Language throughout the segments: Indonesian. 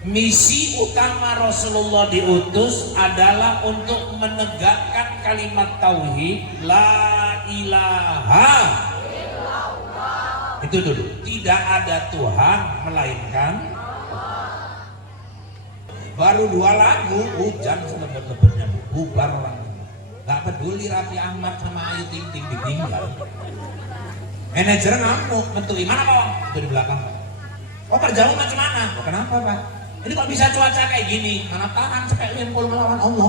Misi utama Rasulullah diutus adalah untuk menegakkan kalimat tauhid la ilaha illallah. Itu dulu, tidak ada Tuhan melainkan Allah. Baru 2 lagu hujan selebet-lebetnya bubar orang. Gak peduli Raffi Ahmad sama Ayu Ting Ting ditinggal. Manajer ngamuk, mentui mana Pak? Itu di belakang. Oh perjalanan macam mana? Oh, kenapa Pak? Ini kok bisa cuaca kayak gini? Mana tahan sampai limpul melawan Allah.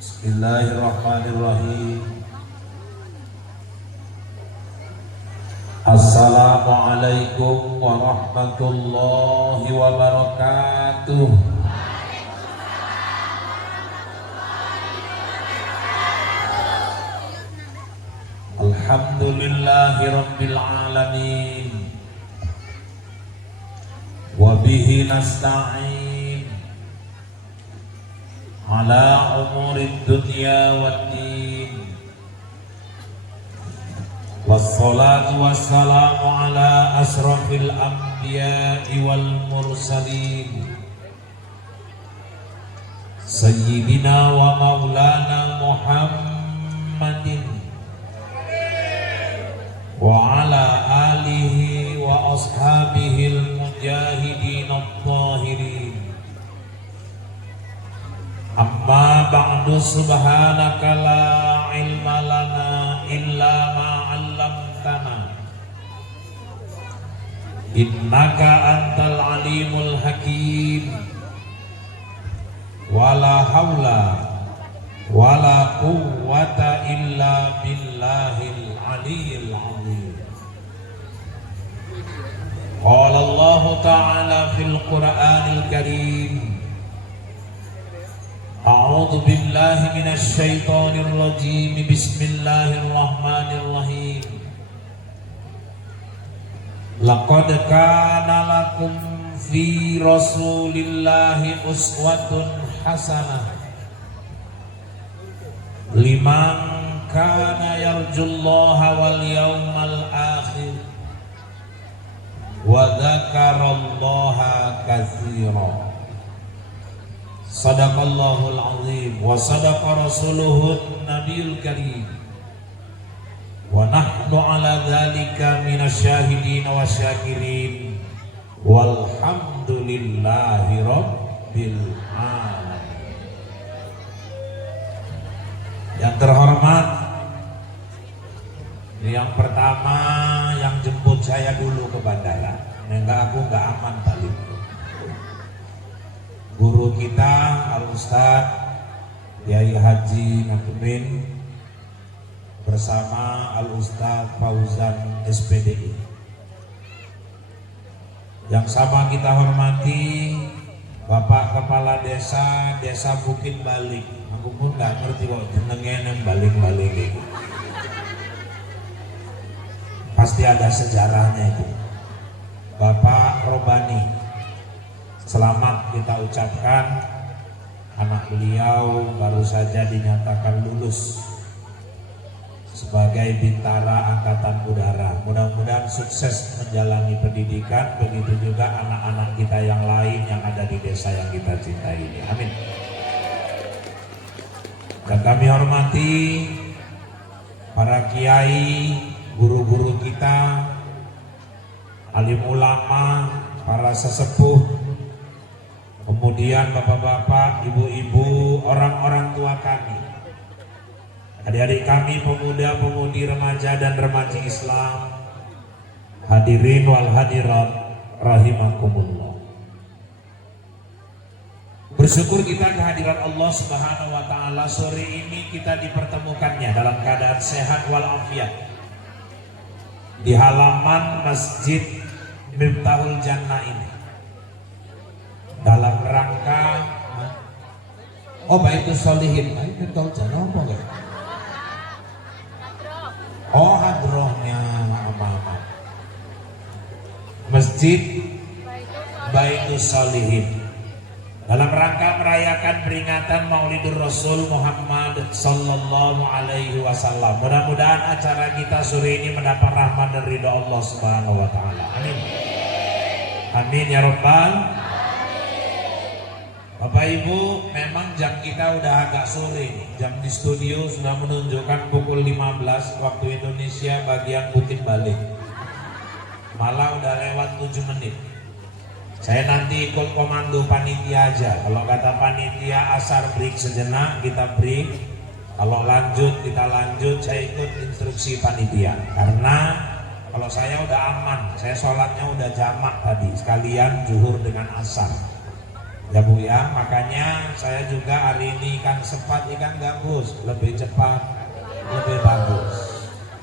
Bismillahirrahmanirrahim. Assalamualaikum warahmatullahi wabarakatuh. Alhamdulillahi rabbil alamin. Wa bihi nasta'in ala umurid dunya waddin. Wassalatu wassalamu ala asrafil anbiya'i wal mursalin sayyidina wa maulana Muhammadin wa ala alihi wa ashabihil mujahidin at-tahirin. Amma ba'du, subhanaka la ilma lana illa ma 'allamtana innaka antal alimul hakim. Wala haula wala quwwata illa billahil aliyyil azim. Qala Allah ta'ala fil Qur'anil Karim, A'udzu billahi minasy syaithanir rajim. Bismillahirrahmanirrahim. Laqad kana lakum fi Rasulillahi uswatun hasanah liman kana yarjullaha wal yawmal akhir wa dzakarallaha katsiran. Sadaqallahul azim wa sadaqa rasuluhun nabiyul karim wa nahnu ala dzalika minasyahidin wa syakirin walhamdulillahi rabbil alamin. Yang terhormat, yang pertama yang jemput saya dulu ke bandara, enggak aku enggak aman balik. Guru kita Al-Ustaz Yai Haji Nakumin bersama Al-Ustaz Fauzan SPDI. Yang sama kita hormati Bapak Kepala Desa Bukit Balik. Aku pun nggak ngerti kok jenengnya yang balik-balik itu. Pasti ada sejarahnya itu. Bapak Robani, selamat kita ucapkan, anak beliau baru saja dinyatakan lulus sebagai Bintara Angkatan Udara. Mudah-mudahan sukses menjalani pendidikan, begitu juga anak-anak kita yang lain yang ada di desa yang kita cintai ini. Amin. Dan kami hormati para kiai, guru-guru kita, alim ulama, para sesepuh, kemudian bapak-bapak, ibu-ibu, orang-orang tua kami, adik-adik kami, pemuda-pemudi, remaja dan remaji Islam, hadirin wal hadirat rahimakumullah. Bersyukur kita kehadiran Allah Subhanahu wa taala. Sore ini kita dipertemukannya dalam keadaan sehat walafiat di halaman Masjid Miftahul Jannah ini, dalam rangka Baitus Sholihin. Miftahul Jannah apa enggak? Hadrohnya Masjid Baitus Sholihin, dalam rangka merayakan peringatan Maulidur Rasul Muhammad Sallallahu Alaihi Wasallam. Mudah-mudahan acara kita sore ini mendapat rahmat dan ridha Allah Subhanahu Wa Taala. Amin. Amin ya Rabbal. Bapak Ibu, memang jam kita udah agak sore. Jam di studio sudah menunjukkan pukul 15 waktu Indonesia bagian putih balik. Malah udah lewat 7 menit. Saya nanti ikut komando panitia aja. Kalau kata panitia asar break sejenak, kita break. Kalau lanjut, kita lanjut. Saya ikut instruksi panitia. Karena kalau saya udah aman, saya sholatnya udah jamak tadi, sekalian zuhur dengan asar. Ya Bu ya, makanya saya juga hari ini ikan sepat, ikan gabus, lebih cepat, lebih bagus.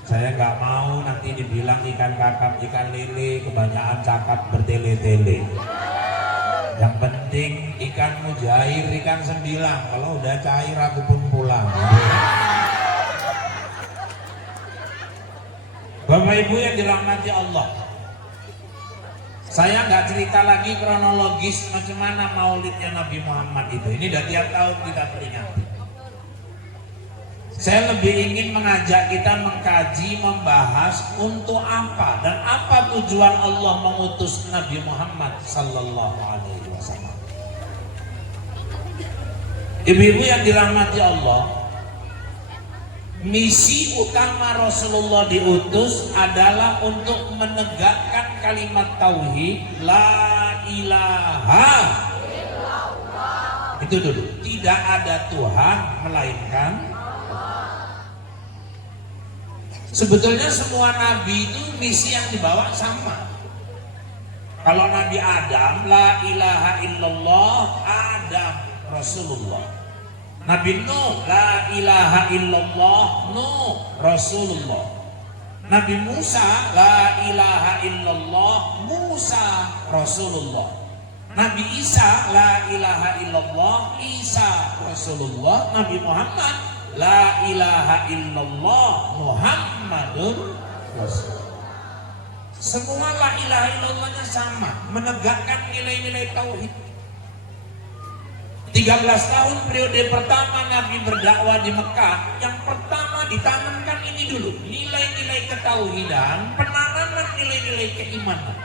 Saya nggak mau nanti dibilang ikan kakap, ikan lele, kebanyakan cakap bertele-tele. Yang penting ikan mujair, ikan sembilang. Kalau udah cair aku pun pulang. Bapak Ibu yang dirahmati Allah, saya nggak cerita lagi kronologis macam mana maulidnya Nabi Muhammad itu. Ini udah tiap tahun kita peringati. Saya lebih ingin mengajak kita mengkaji, membahas untuk apa dan apa tujuan Allah mengutus Nabi Muhammad Sallallahu Alaihi Wasallam. Ibu-ibu yang dirahmati Allah, misi utama Rasulullah diutus adalah untuk menegakkan kalimat tauhid la ilaha illallah. Itu dulu, tidak ada Tuhan melainkan. Sebetulnya semua nabi itu misi yang dibawa sama. Kalau Nabi Adam, la ilaha illallah, Adam Rasulullah. Nabi Nuh, la ilaha illallah, Nuh Rasulullah. Nabi Musa, la ilaha illallah, Musa Rasulullah. Nabi Isa, la ilaha illallah, Isa Rasulullah. Nabi Muhammad, la ilaha illallah, Muhammadun Rasul. Semua la ilaha illallahnya sama, menegakkan nilai-nilai tauhid. 13 tahun periode pertama Nabi berdakwah di Mekah, yang pertama ditanamkan ini dulu, nilai-nilai ketauhidan, penanaman nilai-nilai keimanan.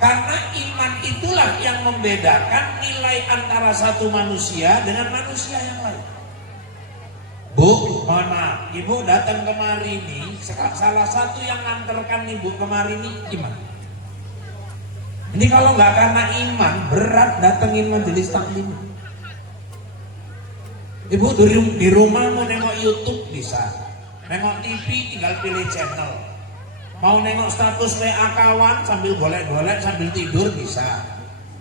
Karena iman itulah yang membedakan nilai antara satu manusia dengan manusia yang lain. Bu, mohon maaf, Ibu datang kemari ini, salah satu yang nganterkan Ibu kemari ini iman. Ini kalau nggak karena iman, berat datengin majelis taklim. Ibu di rumah mau nengok YouTube bisa, nengok TV tinggal pilih channel, mau nengok status WA kawan sambil golek-golek sambil tidur bisa,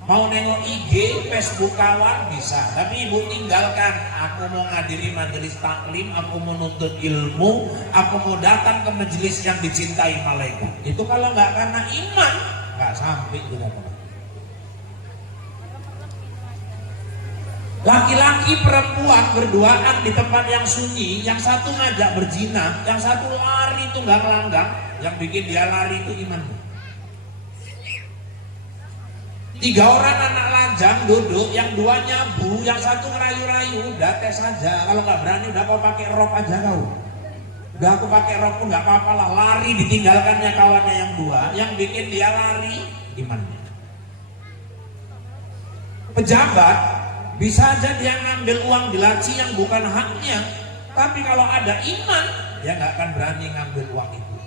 mau nengok IG, Facebook kawan bisa. Tapi Ibu tinggalkan, aku mau ngadiri majelis taklim, aku mau nuntut ilmu, aku mau datang ke majelis yang dicintai malaikat. Itu kalau nggak karena iman, nggak sampai juga. Laki-laki perempuan berduaan di tempat yang sunyi, yang satu ngajak berzina, yang satu lari tunggang-langgang, yang bikin dia lari itu iman. 3 orang anak lajang duduk, yang 2 nyabu, yang satu ngerayu-rayu, udah tes aja. Kalau nggak berani udah kau pakai rok aja kau. Udah aku pakai rok pun nggak apa-apa lah, lari ditinggalkannya kawannya yang 2, yang bikin dia lari imannya. Pejabat bisa aja dia ngambil uang di laci yang bukan haknya, tapi kalau ada iman, dia nggak akan berani ngambil uang itu.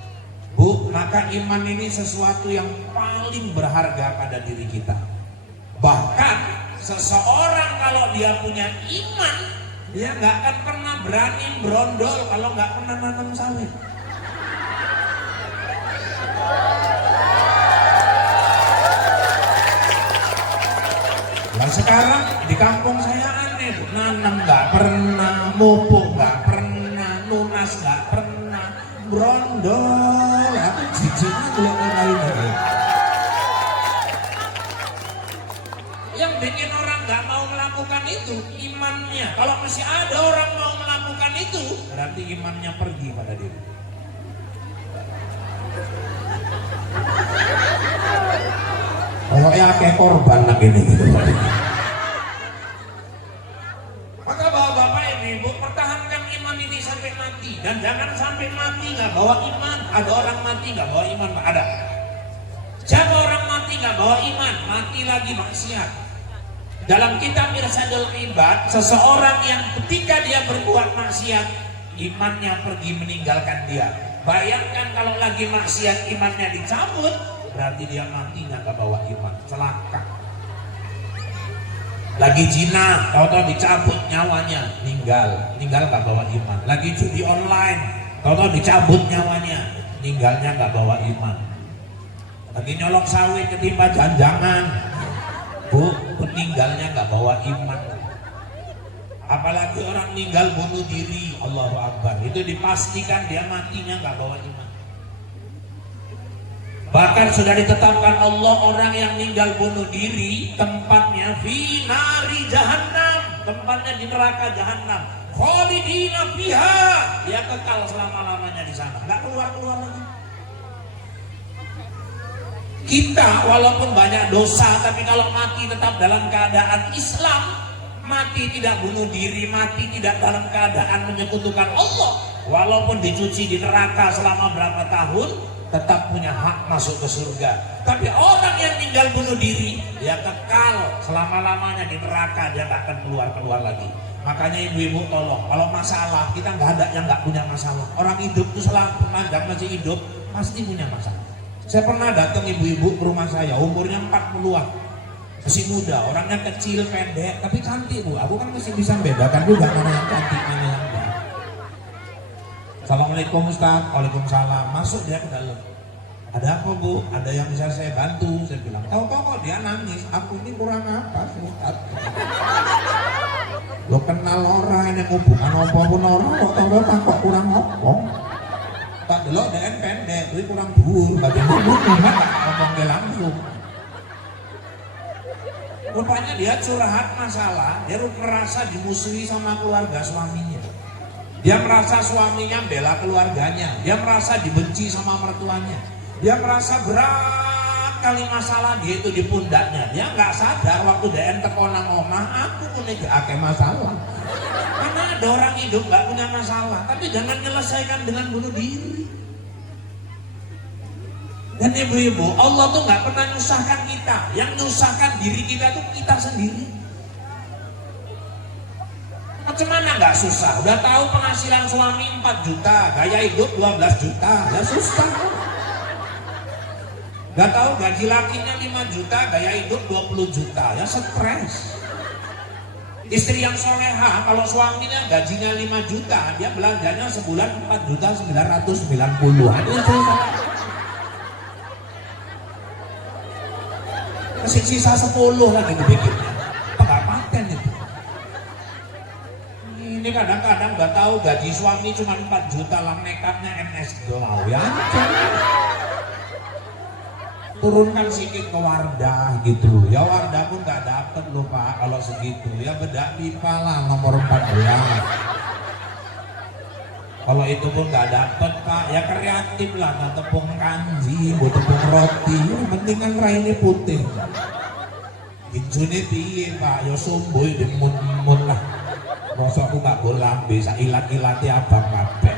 Bu, maka iman ini sesuatu yang paling berharga pada diri kita. Bahkan seseorang kalau dia punya iman, dia nggak akan pernah berani berondol kalau nggak pernah nanam sawit. sekarang di kampung saya aneh, nanam nggak pernah, mupuk nggak pernah, nunas nggak pernah, brondol, aku jijiknya kalau orang ini. Yang bikin orang nggak mau melakukan itu imannya. Kalau masih ada orang mau melakukan itu, berarti imannya pergi pada diri. Kalau ya kayak korban lagi ini gitu. Maka bapak-bapak ibu pertahankan iman ini sampai mati, dan jangan sampai mati nggak bawa iman. Ada orang mati nggak bawa iman, Pak? Ada. Siapa orang mati nggak bawa iman? Mati lagi maksiat. Dalam kitab Irsyadul Ibad, seseorang yang ketika dia berbuat maksiat, imannya pergi meninggalkan dia. Bayangkan kalau lagi maksiat imannya dicabut, berarti dia matinya gak bawa iman, celaka. Lagi zina, tahu-tahu dicabut nyawanya, meninggal gak bawa iman. Lagi judi online, tahu-tahu dicabut nyawanya, meninggalnya gak bawa iman. Lagi nyolong sawit ketimpa janjangan, meninggalnya gak bawa iman. Apalagi orang meninggal bunuh diri, Allahu Akbar, itu dipastikan dia matinya gak bawa iman. Bahkan sudah ditetapkan Allah, orang yang meninggal bunuh diri tempatnya fi nari jahannam, tempatnya di neraka jahannam, khalidina fiha, dia kekal selama-lamanya di sana, nggak keluar-keluar lagi. Kita walaupun banyak dosa, tapi kalau mati tetap dalam keadaan Islam, mati tidak bunuh diri, mati tidak dalam keadaan menyekutukan Allah, walaupun dicuci di neraka selama berapa tahun, tetap punya hak masuk ke surga. Tapi orang yang tinggal bunuh diri, dia kekal selama-lamanya di neraka, dia nggak akan keluar-keluar lagi. Makanya ibu-ibu tolong, kalau masalah, kita nggak ada yang nggak punya masalah. Orang hidup itu selama masih hidup pasti punya masalah. Saya pernah datang ibu-ibu ke rumah saya, umurnya 40-an, masih muda, orangnya kecil, pendek, tapi cantik bu. Aku kan masih bisa membedakan juga mana yang cantik, mana yang enggak. Assalamualaikum Ustaz. Waalaikumsalam. Masuk dia ke dalam. Ada apa bu? Ada yang bisa saya bantu? Saya bilang. Tahu-tahu kok dia nangis. Aku ini kurang apa Ustaz? Lo kenal orang ini hubungan apa pun orang kok tahu kok kurang apa? Tak delok DN pendek, jadi kurang dhuwur. Bagaimana gimana ngomong dia langsung. Rupanya dia curhat masalah, dia merasa dimusuhi sama keluarga suaminya. Dia merasa suaminya bela keluarganya, dia merasa dibenci sama mertuanya, dia merasa berat kali masalah dia itu di pundaknya. Dia nggak sadar waktu DN teko nang omah, aku punya akeh masalah. Karena ada orang hidup nggak punya masalah, tapi jangan menyelesaikan dengan bunuh diri. Dan ibu-ibu, Allah tuh nggak pernah nyusahkan kita, yang nyusahkan diri kita tuh kita sendiri. Macam mana nggak susah? Udah tahu penghasilan suami 4 juta, gaya hidup 12 juta, ya susah. Udah tahu gaji lakinya 5 juta, gaya hidup 20 juta, ya stres. Istri yang soleha, kalau suaminya gajinya 5 juta, dia belanjanya sebulan 4 juta 990. Masih sisa 10 lagi dibikinnya. Enggak paten itu. Ini kadang-kadang nggak tahu gaji suami cuma 4 juta, lah makeupnya MS Glow ya. Turunkan sedikit ke Wardah gitu. Ya Wardah pun nggak dapet loh Pak kalau segitu. Ya bedak pipa lah nomor 14. Kalau itu pun nggak dapet Pak, ya kreatif lah, nggak tepung kanji, buat tepung roti. Yang penting kan raine putih. Injune piye Pak? Ya sumboy dimun-mun lah. Masa aku gak bolam bisa ilat-ilati abang kabeh.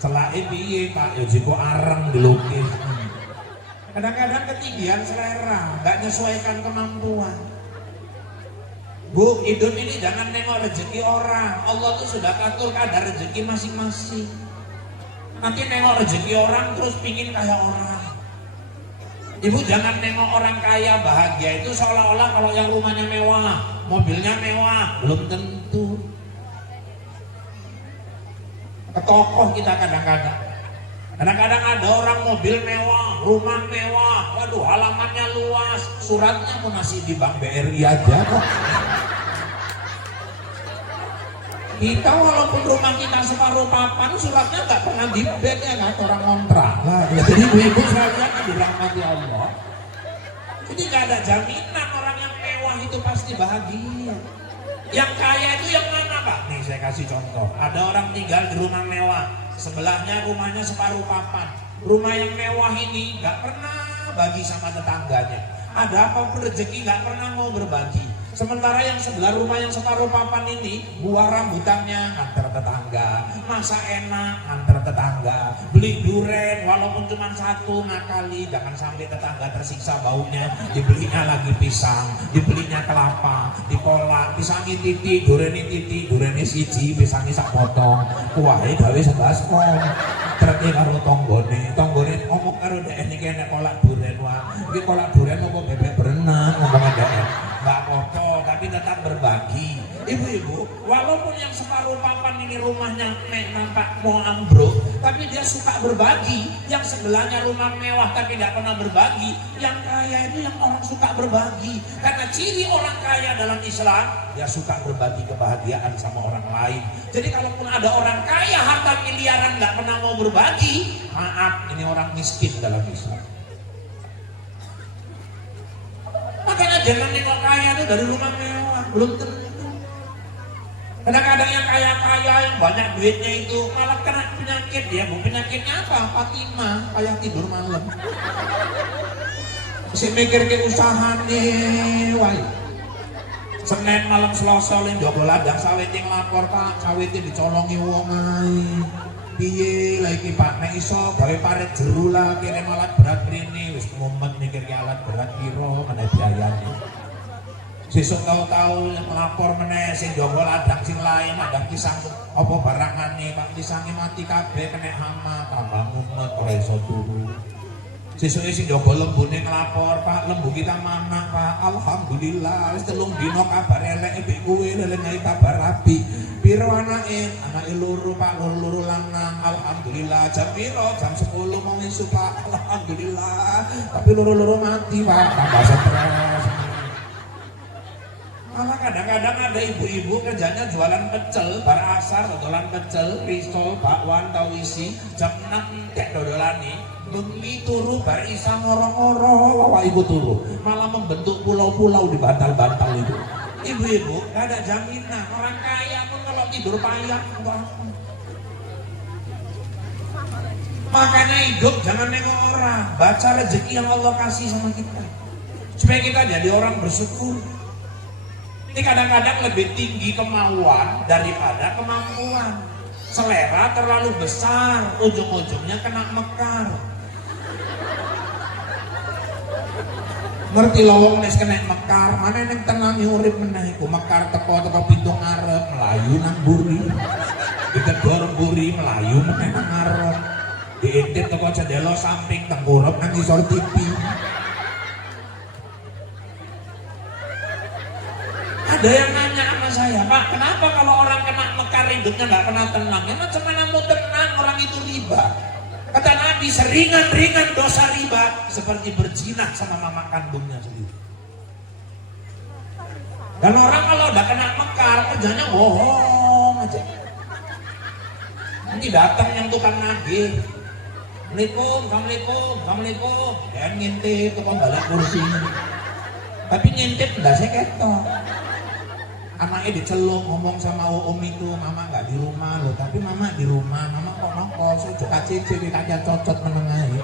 Celake piye Pak? Ya jiko areng dilukis. Kadang-kadang ketinggian selera, gak menyesuaikan kemampuan. Bu, hidup ini jangan nengok rezeki orang. Allah tuh sudah atur kadar rezeki masing-masing. Nanti nengok rezeki orang terus pingin kayak orang. Ibu jangan nengok orang kaya bahagia itu seolah-olah kalau yang rumahnya mewah, mobilnya mewah, belum tentu. Ketokoh kita kadang-kadang. Kadang-kadang ada orang mobil mewah, rumah mewah, waduh halamannya luas, suratnya mau nasi di Bank BRI aja kok. Kita walaupun rumah kita separuh papan, suratnya nggak pernah di bank ya kan, orang kontrak lah. Ya, jadi ibu sekalian dirahmati Allah. Jadi nggak ada jaminan orang yang mewah itu pasti bahagia. Yang kaya itu yang mana Pak? Nih saya kasih contoh. Ada orang tinggal di rumah mewah, sebelahnya rumahnya separuh papan. Rumah yang mewah ini nggak pernah bagi sama tetangganya. Ada apa rezeki nggak pernah mau berbagi. Sementara yang sebelah rumah yang separuh papan ini buah rambutannya antar tetangga, masa enak antar tetangga, beli duren walaupun cuma satu ngakali, jangan sampai tetangga tersiksa baunya, dibelinya lagi pisang, dibelinya kelapa, dikolak, pisangnya titik, dureni siji, pisangnya sak potong, kuahnya gawe sebaskom, terus karo tonggone ngomong karo dek ini kena kolak duren wah, ini kolak duren apa bebek berenang ngomong ada nggak apa-apa, tapi tetap berbagi. Ibu-ibu, walaupun yang separuh papan ini rumahnya nampak mau ambruk, tapi dia suka berbagi. Yang sebelahnya rumah mewah tapi tidak pernah berbagi. Yang kaya itu yang orang suka berbagi. Karena ciri orang kaya dalam Islam, dia suka berbagi kebahagiaan sama orang lain. Jadi kalaupun ada orang kaya harta miliaran nggak pernah mau berbagi, maaf, ini orang miskin dalam Islam. Makanya jangan nengok kaya itu dari rumah mewah, belum tentu. Kadang-kadang yang kaya-kaya yang banyak duitnya itu malah kena penyakit ya. Penyakitnya apa? Fatimah, kayak tidur malam. Si mikir ke usaha nih, wah. Senin malam Selasa ling njogo ladang sawit yang lapor Pak, sawitnya dicolongi wong ae. Piye lah iki Pak, nek iso gawe parit jeru lah kirim alat berat rene wis mumet mikir ke alat berat piro meneh biayane. Sesuk tahu-tahu melapor meneh sing njogo ladang sing lain ada pisang apa barangane Pak, pisange mati kabeh kena hama, tambah mumet ora iso turu. Sesuk sing njogo lembune nglapor, Pak, lembu kita mana Pak? Alhamdulillah wis 3 dina kabar elek mbek kowe leleng kabar apik. Piro anake? Anake loro Pak, loro lanang. Alhamdulillah. Jam piro? Jam 10 mau isu Pak. Alhamdulillah. Tapi loro-loro mati Pak, tambah stres. Malah kadang-kadang ada ibu-ibu kerjanya jualan pecel, bar asar dodolan pecel, risol, bakwan, tau isi, jam 6 tek dodolane. Bengi turu bar isa ngoro-ngoro, wawa ibu turu, malah membentuk pulau-pulau di bantal-bantal itu. Ibu-ibu gak ada jaminan, orang kaya pun kalau tidur payah enggak apa. Makanya hidup jangan nengok orang, baca rezeki yang Allah kasih sama kita, supaya kita jadi orang bersyukur. Ini kadang-kadang lebih tinggi kemauan daripada kemampuan. Selera terlalu besar, ujung-ujungnya kena mekar. Ngerti lowong nes kena mekar, mana yang tenangi urip meneh iku mekar teko pintu ngarep melayu nang buri. Dikedor buri melayu meneh nang ngarep. Diintip teko jendela samping tengkurep nang ngisor TV. Ada yang nanya sama saya, Pak, kenapa kalau orang kena mekar hidupnya nggak pernah tenang? Ya macam mana mau tenang, orang itu riba. Kata Nabi, seringan-ringan dosa riba seperti berzina sama mama kandungnya sendiri. Dan orang kalau udah kena mekar, kerjanya bohong aja. Nanti datang yang tukang nagih. Assalamualaikum. Dan ngintip tukang balik kursi. Tapi ngintip enggak saya ketok. Anaknya diceluk ngomong sama itu, mama nggak di rumah loh, tapi mama di rumah, mama kok nongkos, suka cici, kaca cocot menengahi.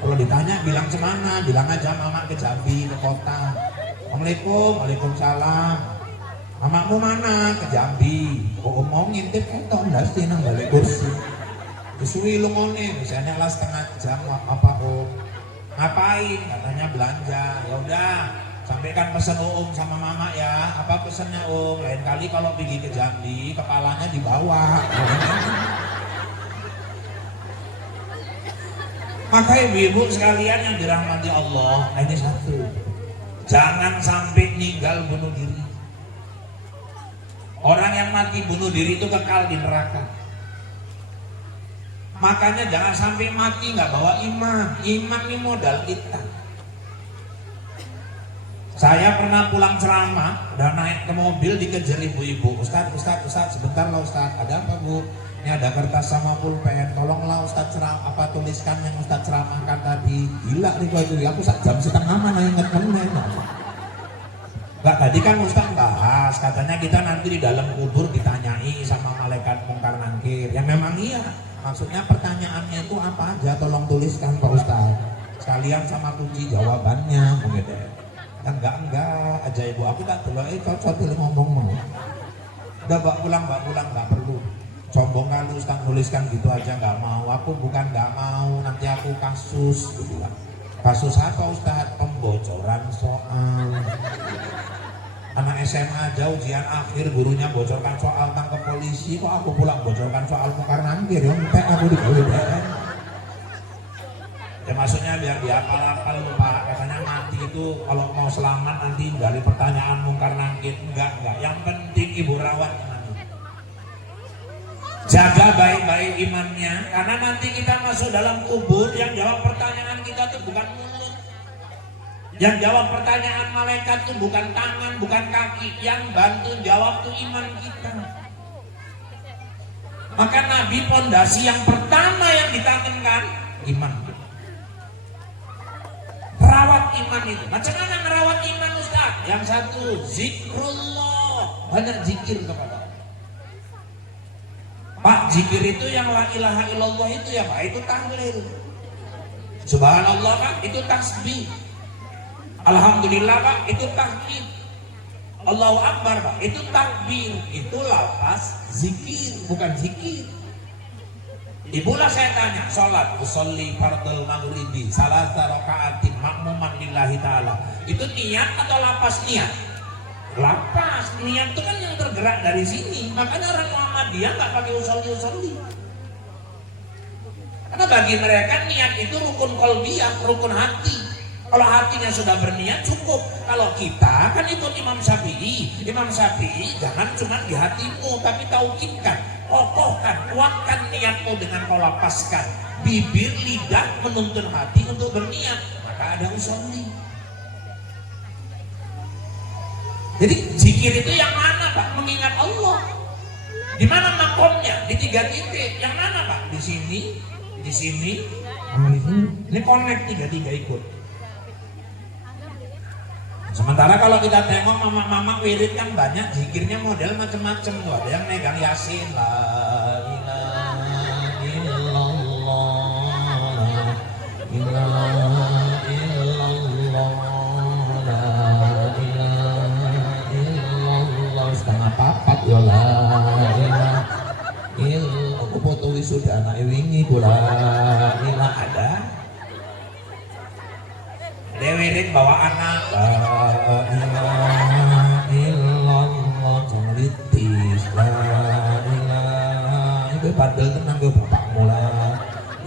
Kalau ditanya bilang cemana, bilang aja mama ke Jambi, ke kota. Assalamualaikum, waalaikumsalam. Mamamu mana? Ke Jambi. Mau ngintip ketok, ndak sih nang balik kursi. Disuwi lu ngone, misalnya lah setengah jam apa ngapain? Katanya belanja. Ya udah. Sampaikan pesan sama mama ya. Apa pesannya lain kali kalau pergi ke Jambi kepalanya dibawa. Maka ibu-ibu sekalian yang dirahmati Allah, ini satu, jangan sampai meninggal bunuh diri. Orang yang mati bunuh diri itu kekal di neraka. Makanya jangan sampai mati nggak bawa imam. Imam ini modal kita. Saya pernah pulang ceramah, udah naik ke mobil dikejar ibu-ibu. Ustaz, sebentar lah Ustaz. Ada apa Bu? Ini ada kertas sama pulpen. Tolonglah Ustaz tuliskan yang Ustaz ceramahkan tadi. Gila nih itu. Aku jam setengah mana inget kamu nih. Enggak, tadi kan Ustaz bahas, katanya kita nanti di dalam kubur ditanyai sama malaikat mungkar nangkir. Ya memang iya. Maksudnya pertanyaannya itu apa aja? Tolong tuliskan Pak Ustaz. Sekalian sama kunci jawabannya, begitu. Enggak aja ibu, aku tak perlu cocok pilih ngomong mau. Udah mbak pulang nggak perlu. Combong kan Ustaz nuliskan gitu aja nggak mau. Aku bukan nggak mau, nanti aku kasus. Kasus apa Ustaz? Pembocoran soal. Anak SMA aja ujian akhir gurunya bocorkan soal tangkap polisi, kok aku pulang bocorkan soal mungkar nangkir ya, aku di ya maksudnya biar dia hafal lupa. Katanya mati itu kalau mau selamat nanti dari pertanyaan mungkar nangkir. Enggak, yang penting ibu rawat imannya, jaga baik-baik imannya, karena nanti kita masuk dalam kubur yang jawab pertanyaan kita itu bukan mulut, yang jawab pertanyaan malaikat itu bukan tangan, bukan kaki, yang bantu jawab itu iman kita. Maka Nabi pondasi yang pertama yang ditekankan iman. Rawat iman itu. Macam mana ngerawat iman Ustaz? Yang satu, zikrullah, banyak zikir kepada Allah. Pak, zikir itu yang la ilaha illallah itu ya Pak, itu tahlil. Subhanallah Pak, itu tasbih. Alhamdulillah Pak, itu tahmid. Allahu Akbar Pak, itu takbir. Itu lafaz zikir, bukan zikir. Ibulah saya tanya, sholat usolli fardul maghribi salasa rakaatin makmuman lillahi ta'ala, itu niat atau lapas niat? Lapas, niat itu kan yang tergerak dari sini. Makanya orang Muhammadiyah nggak pakai usolli. Karena bagi mereka niat itu rukun qalbiyah, rukun hati. Kalau hatinya sudah berniat cukup. Kalau kita kan ikut Imam Syafi'i. Imam Syafi'i jangan cuma di hatimu, tapi taukidkan, kokohkan, kuatkan niatmu dengan kau lapaskan. Bibir, lidah menuntun hati untuk berniat. Maka ada usolli. Jadi zikir itu yang mana Pak? Mengingat Allah. Di mana makomnya? Di 3 titik. Yang mana Pak? Di sini, di sini. Ini connect 3 ikut. Sementara kalau kita tengok mama-mama wirid yang banyak, zikirnya model macam-macam tuh. Ada yang megang Yasin, la ilaha illallah, ilaha illallah, la ilaha illallah, setengah papat ya la ilaha illallah. Aku foto wisuda anak wingi kula ilah ada. Dewirin bawa anak, la ilaha illallah, jangan litis, la ilaha, itu padel tenang ke bapakmu, la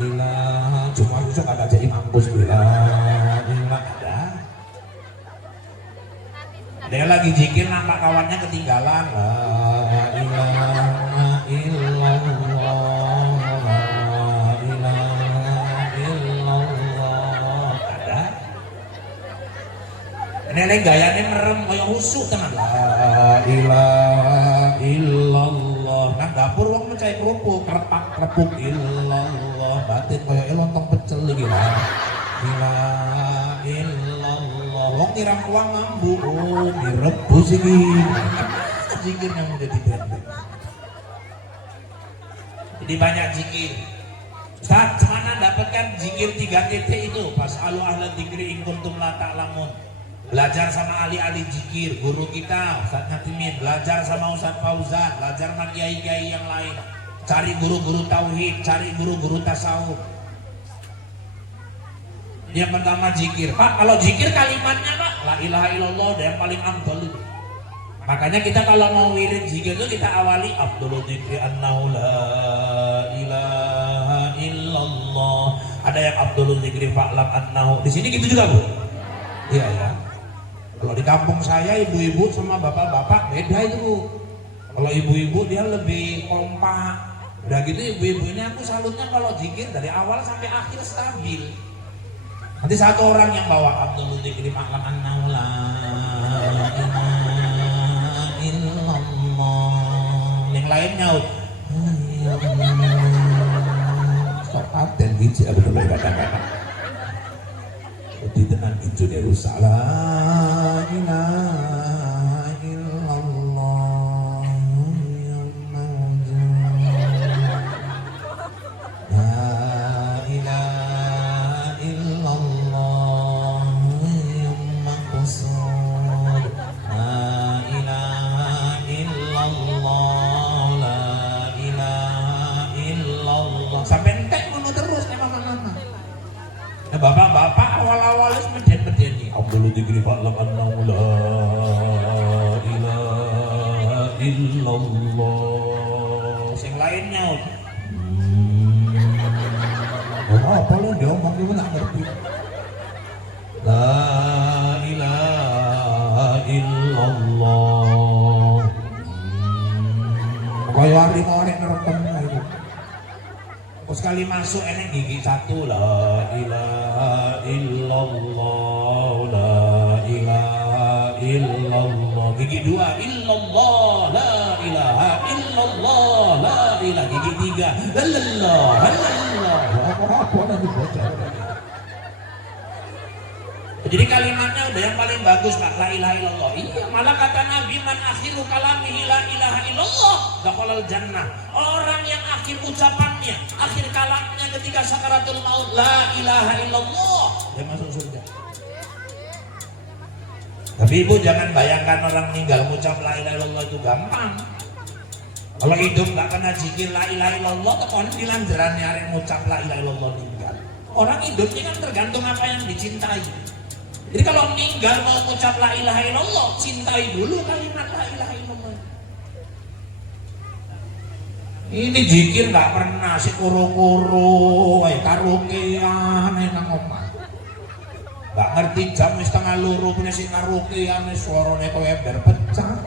ilaha, cuma susuk ada jadi mampus, la ilaha, ada. Dia lagi zikir nampak kawannya ketinggalan, la ilaha illallah. Nenek gayanya merem kayak husuk tenan. La ilaha illallah. Nah dapur wong mencai kerupuk, krepuk illallah. Batin kayak lontong pecel lagi lah. Ilaha illallah. Wong nirang uang ngambu, oh direbus ini. Zikirnya udah dibenteng. Jadi banyak zikir. Ustaz, mana dapatkan zikir 3 titik itu? Pas alu ahla dzikri in kuntum la ta'lamun. Belajar sama ahli-ahli zikir, guru kita Ustaz Natimin, belajar sama Ustaz Fauzan, belajar sama kiai-kiai yang lain, cari guru-guru tauhid, cari guru-guru tasawuf. Yang pertama zikir. Pak, kalau zikir kalimatnya Pak, la ilaha illallah yang paling afdal itu. Makanya kita kalau mau wirid zikir itu kita awali afdalul dzikri annahu la ilaha illallah. Ada yang afdalul dzikri fa'lam annahu. Di sini gitu juga Bu? Iya ya. Kalau di kampung saya ibu-ibu sama bapak-bapak beda itu Bu. Kalau ibu-ibu dia lebih kompak, Udah gitu ibu-ibu ini aku salutnya kalau zikir dari awal sampai akhir stabil. Nanti satu orang yang bawa Abdul Dzikri maklam an-naula illallah, yang lainnya sok paten biji aku udah kata-kata di tenan itu dia rusak la ilaha illallah la ilaha illallah maqsud la ilaha illallah la ilaha illallah sampai entek ngono terus nek mama-mama. Nah, bapak-bapak awal-awal wis meden-meden iki. Abdul Dzikri fa'lam annahu la ilaha illallah. Sing lainnya apa lo dia ngomong itu nggak ngerti. La ilaha illallah. Kaya hari mau nek ngerekam itu. Sekali masuk enek gigi satu la ilaha illallah la ilaha illallah, gigi dua illallah la ilaha illallah la ilaha, gigi tiga Allah apa nanti bocor. Jadi kalimatnya udah yang paling bagus Pak, la ilaha illallah. Iya, malah kata Nabi man akhiru kalamihi la ilaha illallah dakhalal jannah. Orang yang akhir ucapannya, akhir kalamnya ketika sakaratul maut la ilaha illallah, dia masuk surga. Tapi ibu jangan bayangkan orang meninggal mengucap la ilaha illallah itu gampang. Kalau hidup nggak pernah zikir la ilaha illallah, tekon dilanjarannya arek ngucap la ilaha illallah meninggal. Orang hidupnya kan tergantung apa yang dicintai. Jadi kalau meninggal mau mengucap la ilaha illallah, cintai dulu kalimat la ilaha illallah. Ini zikir nggak pernah si kuru-kuru, karaokean nang omah. Nggak ngerti jam setengah loro punya si karaokean, suaranya kowe berpecah.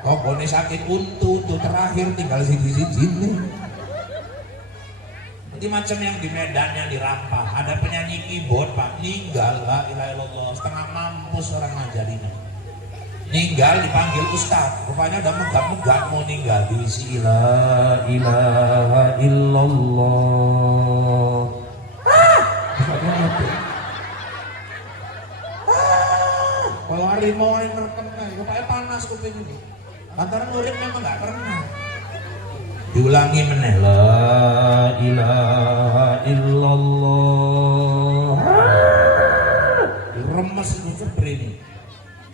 Kok bone sakit untu tuh terakhir tinggal siji-siji nih. Macam yang di Medan yang dirampah, ada penyanyi keyboard Pak, ninggal la ilaha illallah, setengah mampus orang ngajarinya. Ninggal dipanggil ustaz, rupanya udah megah-megah mau ninggal, diisi la ilaha illallah. Kalau harimau yang merekam kayak kepala panas kuping ini. Lantaran murid memang nggak pernah. Diulangi meneh la ilaha illallah. Remes itu sebrene.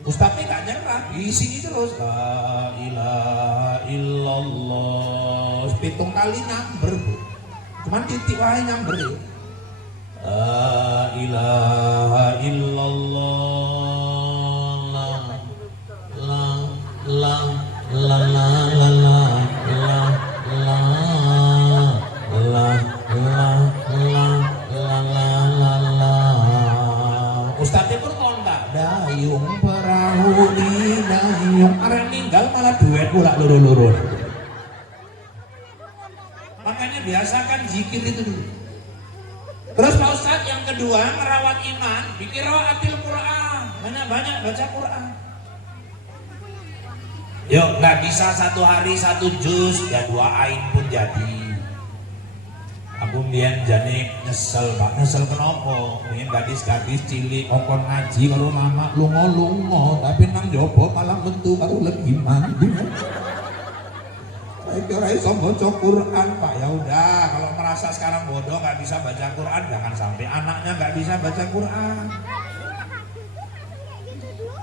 Ustaznya gak nyerah, diisi terus la ilaha illallah. 7 kali nyamber, Bu. Cuman titik wae nyamber. La ilaha illallah. La la la la la Ustadznya pun kontak dayung perahu di dayung arek ninggal malah duet pula loro-loro. Makanya biasakan zikir itu dulu. Terus Pak Ustadz yang kedua merawat iman, biqiraatil Quran, banyak-banyak baca Quran. Yuk, nggak bisa 1 hari 1 juz, ya 2 ain pun jadi. Aku mbiyen jane nyesel Pak, nyesel kenapa? Mbiyen gadis-gadis cilik okon ngaji karo mama lunga-lunga, tapi nang jopo malah metu karo legi mandi. Saya kira iso baca Quran Pak, ya udah kalau merasa sekarang bodoh nggak bisa baca Quran, jangan sampai anaknya nggak bisa baca Quran.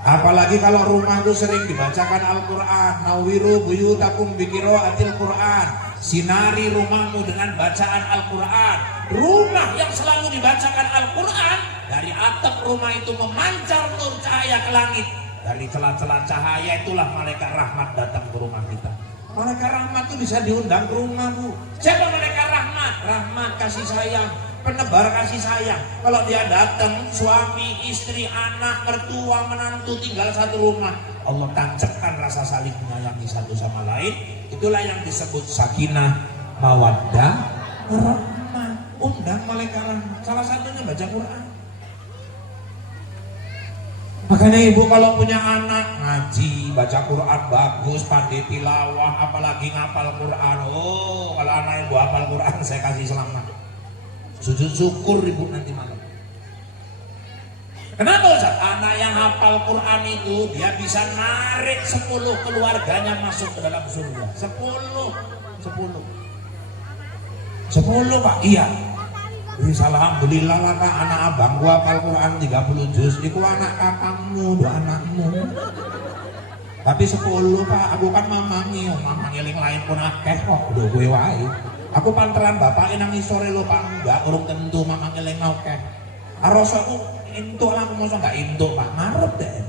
Apalagi kalau rumah itu sering dibacakan Al-Quran. Nawiru buyutakum biqiraatil Quran. Sinari rumahmu dengan bacaan Al-Quran. Rumah yang selalu dibacakan Al-Quran, dari atap rumah itu memancar nur cahaya ke langit. Dari celah-celah cahaya itulah malaikat rahmat datang ke rumah kita. Malaikat rahmat itu bisa diundang ke rumah, Bu. Siapa malaikat rahmat? Rahmat, kasih sayang, penebar kasih sayang. Kalau dia datang, suami, istri, anak, mertua, menantu tinggal satu rumah, Allah tancapkan rasa saling menyayangi satu sama lain. Itulah yang disebut sakinah, mawaddah, warahmah. Undang malaikat rahmat. Salah satunya baca Quran. Makanya ibu kalau punya anak ngaji, baca Quran bagus, pandai tilawah, apalagi ngapal Quran. Oh, kalau anak ibu hafal Quran saya kasih selamat. Sujud syukur ibu nanti malam. Kenapa Ustaz? Anak yang hafal Quran itu dia bisa narik 10 keluarganya masuk ke dalam surga. 10 Pak, iya. Alhamdulillah lah Pak, anak abang gua hafal Quran 30 juz. Itu anak kakakmu, dua anakmu. Tapi 10 Pak, aku kan mamangi, mamangi yang lain pun akeh kok, udah gue wae. Aku panteran bapake nang isore lho Pak, enggak urung tentu mamangi yang akeh. Arosaku intuk lah, aku masa enggak intuk Pak, ngarep deh.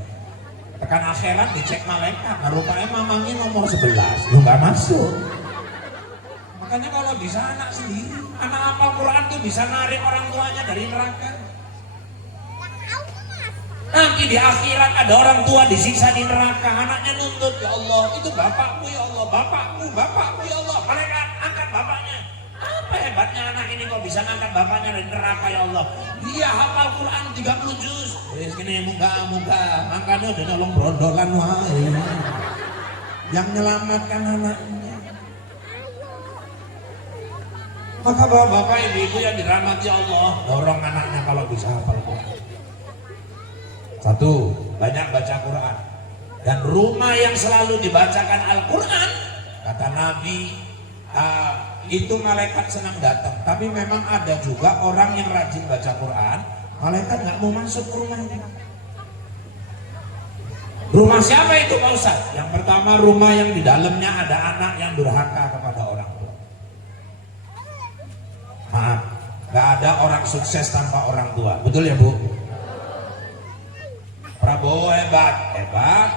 Tekan akhirat dicek malaikat, nah rupanya mamangi nomor 11, lu enggak masuk. Makanya kalau bisa anak sendiri, anak hafal Quran tuh bisa narik orang tuanya dari neraka. Nanti di akhirat ada orang tua disiksa di neraka, anaknya nuntut, ya Allah itu bapakmu ya Allah, bapakmu ya Allah. Mereka angkat bapaknya. Apa hebatnya anak ini kok bisa angkat bapaknya dari neraka ya Allah? Dia hafal Quran 30 juz. Wis kene muga-muga angkane udah nolong brondolan wae. Yang menyelamatkan anaknya. Maka bapak-bapak, ibu-ibu yang dirahmati Allah, dorong anaknya kalau bisa hafal Quran. Satu, banyak baca Quran. Dan rumah yang selalu dibacakan Al-Quran, kata Nabi, itu malaikat senang datang. Tapi memang ada juga orang yang rajin baca Quran, malaikat nggak mau masuk ke rumah ini. Rumah siapa itu Pak Ustaz? Yang pertama, rumah yang di dalamnya ada anak yang durhaka kepada orang tua. Maaf, gak ada orang sukses tanpa orang tua, betul ya Bu? Prabowo hebat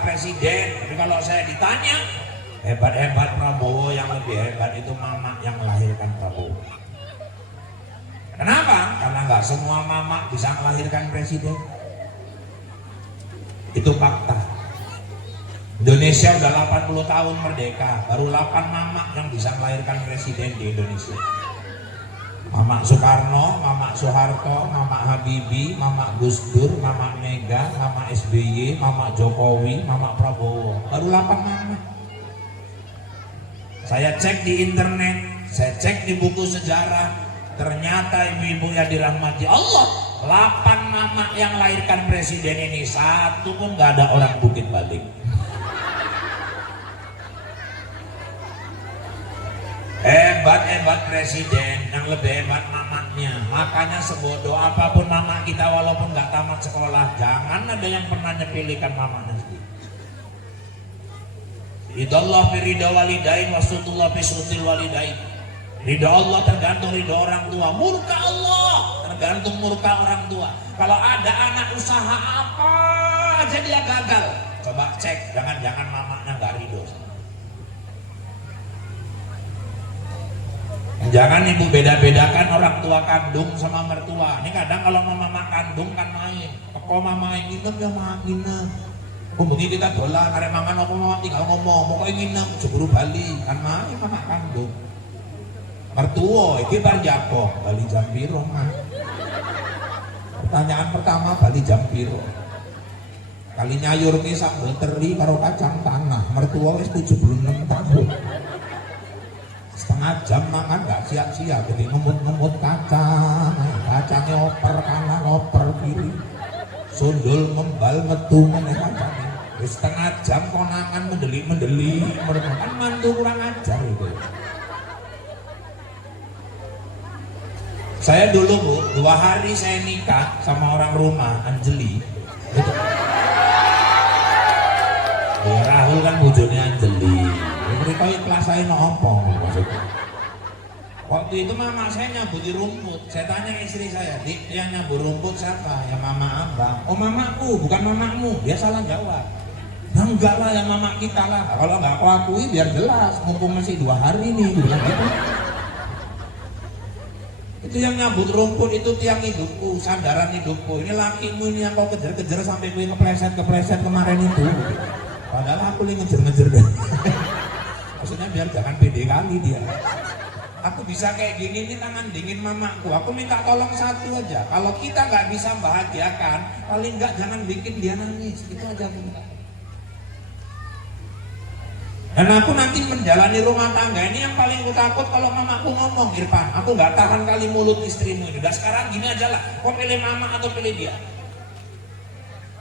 presiden, tapi kalau saya ditanya hebat Prabowo, yang lebih hebat itu mama yang melahirkan Prabowo. Kenapa? Karena gak semua mama bisa melahirkan presiden. Itu fakta. Indonesia udah 80 tahun merdeka, baru 8 mama yang bisa melahirkan presiden di Indonesia. Mama Soekarno, Mama Soeharto, Mama Habibie, Mama Gus Dur, Mama Mega, Mama SBY, Mama Jokowi, Mama Prabowo. Baru 8 mama. Saya cek di internet, saya cek di buku sejarah, ternyata ibu-ibu yang dirahmati Allah, 8 mama yang lahirkan presiden ini, satu pun gak ada orang Bukit Balik. Hebat presiden, yang lebih hebat mamanya. Makanya sebodoh apapun mama kita, walaupun nggak tamat sekolah, jangan ada yang pernah nyepilikan mamanya sendiri. Ridallah fi ridha walidain, wasutullah fi sutil walidain. Ridha Allah tergantung ridha orang tua, murka Allah tergantung murka orang tua. Kalau ada anak usaha apa aja dia gagal, coba cek, jangan-jangan mamanya nggak ridho. Jangan ibu beda-bedakan orang tua kandung sama mertua. Ini kadang kalau mama kandung kan main, kok mama yang nginep ya mama nginep. Kemudian kita dolan, karek mangan apa mama tinggal ngomong, pokoknya nginep, jeburu Bali, kan main mama kandung. Mertua, ini bar jago, Bali jam piro mah. Pertanyaan pertama, Bali jam piro. Kali nyayur nih sambal teri karo kacang tanah, mertua wis 76 tahun. Setengah jam makan gak siap-siap, jadi ngemut-ngemut kacangnya oper kanan oper kiri, sundul membal metu meneh kacangnya. Setengah jam konangan mendeli kan mantu kurang ajar itu. Saya dulu Bu, 2 hari saya nikah sama orang rumah, Anjeli itu. Ya, Rahul kan bojone Anjeli. Mereka ikhlas saya nompong maksudnya. Waktu itu mama saya nyabuti rumput. Saya tanya istri saya, Dik, yang nyabut rumput siapa? Ya mama abang. Oh mamaku, bukan mamamu. Dia salah jawab. Nah, enggak lah, yang mama kita lah. Kalau nggak aku akui biar jelas, mumpung masih 2 hari nih, gitu. Itu yang nyabut rumput itu tiang hidupku, sandaran hidupku. Ini lakimu ini yang kau kejar-kejar sampai gue kepleset kemarin itu. Padahal aku nih ngejar-ngejar deh. maksudnya biar jangan pede kali dia. Aku bisa kayak gini, ini tangan dingin mamaku, aku minta tolong satu aja. Kalau kita nggak bisa bahagiakan, paling nggak jangan bikin dia nangis, itu aja aku minta. Dan aku nanti menjalani rumah tangga ini yang paling aku takut kalau mamaku ngomong, Irfan, aku nggak tahan kali mulut istrimu ini. Udah sekarang gini aja lah, kau pilih mama atau pilih dia?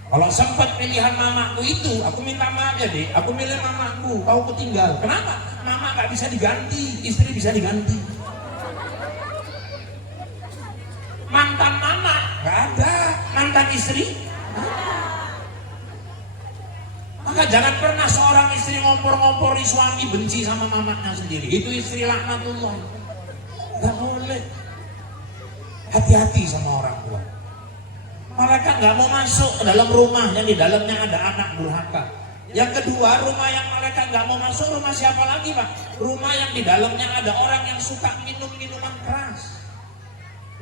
Kalau sempat pilihan mamaku itu, aku minta maaf ya deh, aku milih mamaku, kau ketinggal. Kenapa? Mama nggak bisa diganti, istri bisa diganti. Mantan mama nggak ada, mantan istri. Maka jangan pernah seorang istri ngompor-ngompori suami benci sama mamanya sendiri. Itu istri laknatullah. Gak boleh. Hati-hati sama orang tua. Mereka gak mau masuk ke dalam rumah yang di dalamnya ada anak durhaka. Yang kedua, rumah yang mereka gak mau masuk, rumah siapa lagi Pak? Rumah yang di dalamnya ada orang yang suka minum minuman keras.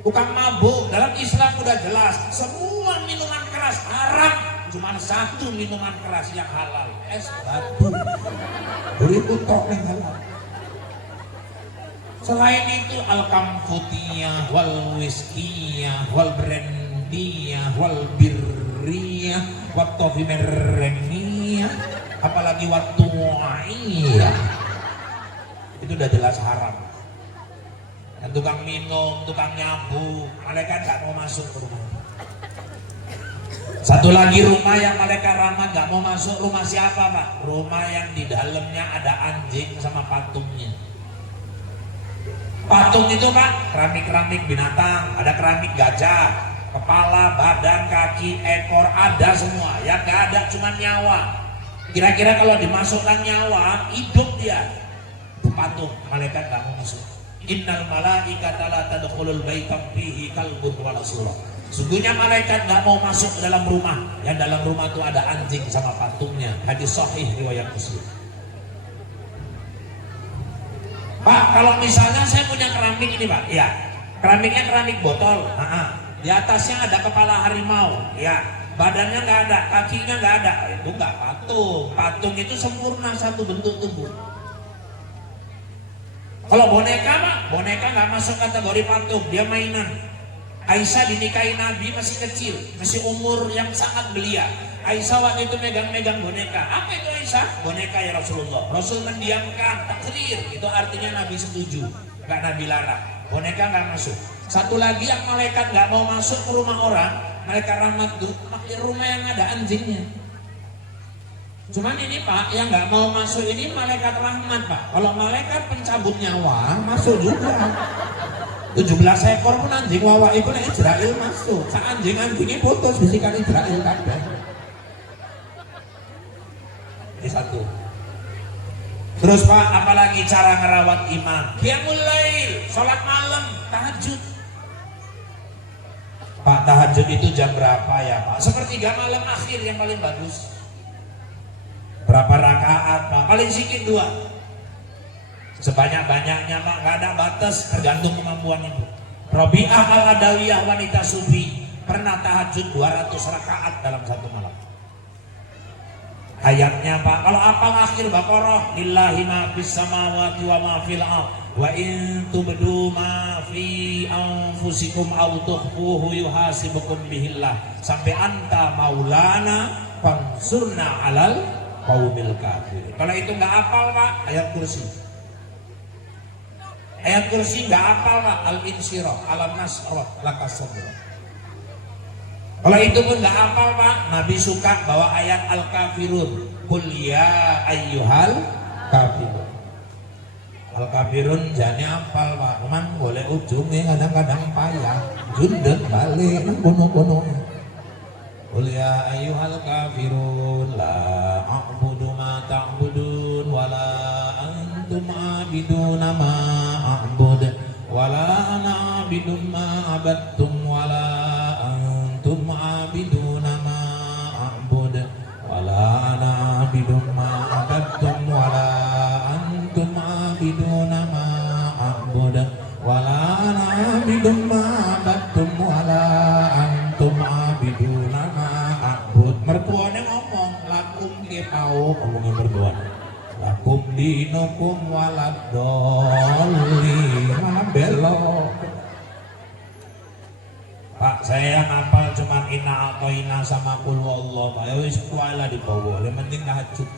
Bukan mabuk. Dalam Islam udah jelas, semua minuman keras haram. Cuma satu minuman keras yang halal, es batu. Beriku tok yang halal. Selain itu al-kamfutiyah, wal wiskiyah, wal brandiyah, wal birriyah, wat tofimerreniyah, apalagi wat tu'aiyah. Itu udah jelas haram. Dan tukang minum, tukang nyabu, malaikat gak mau masuk ke rumah. Satu lagi rumah yang malaikat rahmat gak mau masuk, rumah siapa Pak? Rumah yang di dalamnya ada anjing sama patungnya. Patung itu Pak, keramik-keramik binatang, ada keramik gajah, kepala, badan, kaki, ekor, ada semua. Yang gak ada cuma nyawa. Kira-kira kalau dimasukkan nyawa, hidup dia. Itu patung, malaikat gak mau masuk. Innal malaikata la tadkhulul baita fihi kalbun wala surah. Sungguhnya malaikat nggak mau masuk ke dalam rumah yang dalam rumah itu ada anjing sama patungnya. Hadis sahih riwayat Muslim. Pak, kalau misalnya saya punya keramik ini Pak, ya keramiknya keramik botol, di atasnya ada kepala harimau, ya badannya nggak ada, kakinya nggak ada, itu nggak patung. Patung itu sempurna satu bentuk tubuh. Kalau boneka Pak, boneka nggak masuk kategori patung, dia mainan. Aisyah dinikahi Nabi masih kecil, masih umur yang sangat belia. Aisyah waktu itu megang-megang boneka. Apa itu Aisyah? Boneka ya Rasulullah. Rasul mendiamkan, takrir. Itu artinya Nabi setuju, nggak Nabi larang. Boneka nggak masuk. Satu lagi yang malaikat nggak mau masuk ke rumah orang, malaikat rahmat tuh pakai rumah yang ada anjingnya. Cuman ini Pak, yang nggak mau masuk ini malaikat rahmat Pak. Kalau malaikat pencabut nyawa masuk juga. 17 ekor pun anjing wawa itu nek Israel masuk. Sak anjing-anjingnya putus bisikan Israel kabeh. Ini satu. Terus Pak, apalagi cara ngerawat iman? Qiyamul lail, sholat malam, tahajud. Pak, tahajud itu jam berapa ya Pak? Sepertiga malam akhir yang paling bagus. Berapa rakaat Pak? Paling sedikit 2. Sebanyak-banyaknya Pak, nggak ada batas, tergantung kemampuan ibu. Robi'ah al-Adawiyah, wanita sufi, pernah tahajud 200 rakaat dalam satu malam. Ayatnya Pak, kalau apal akhir Baqarah, lillahi ma fis samawati wa ma fil ardh wa in tubdu ma fi anfusikum aw tukhfuhu yuhasibukum bihillah, sampai anta maulana fansurna alal qaumil kafirin. Kalau itu nggak apal Pak, ayat kursi. Ayat kursi nggak apal Pak, al-insyirah, alam nasrah, lakas sabra. Kalau itu pun nggak apal Pak, Nabi suka bawa ayat al-kafirun, qul ya ayyuhal kafirun. Al-kafirun jangan apal Pak, cuman boleh ujungnya kadang-kadang payah, jundet balik kono-kono. Qul ya ayyuhal kafirun, la a'budu ma ta'budun, wala antum abiduna ma a'bud, wala ana abidun ma abadtum, wala antum abiduna ma a'bud, wala ana abidun ma abadtum, wala antum abiduna ma a'bud, wala ana abidun ma abadtum, wala antum abiduna ma a'bud. Mertuanya ngomong lakum kepau, ngomongin mertua lakum dino minukum waladoli. Mana belok? Pak, saya ngapal cuman inna atau inna sama kul wallah. Pak, ya wis kuala dibawa. Yang penting tahajud.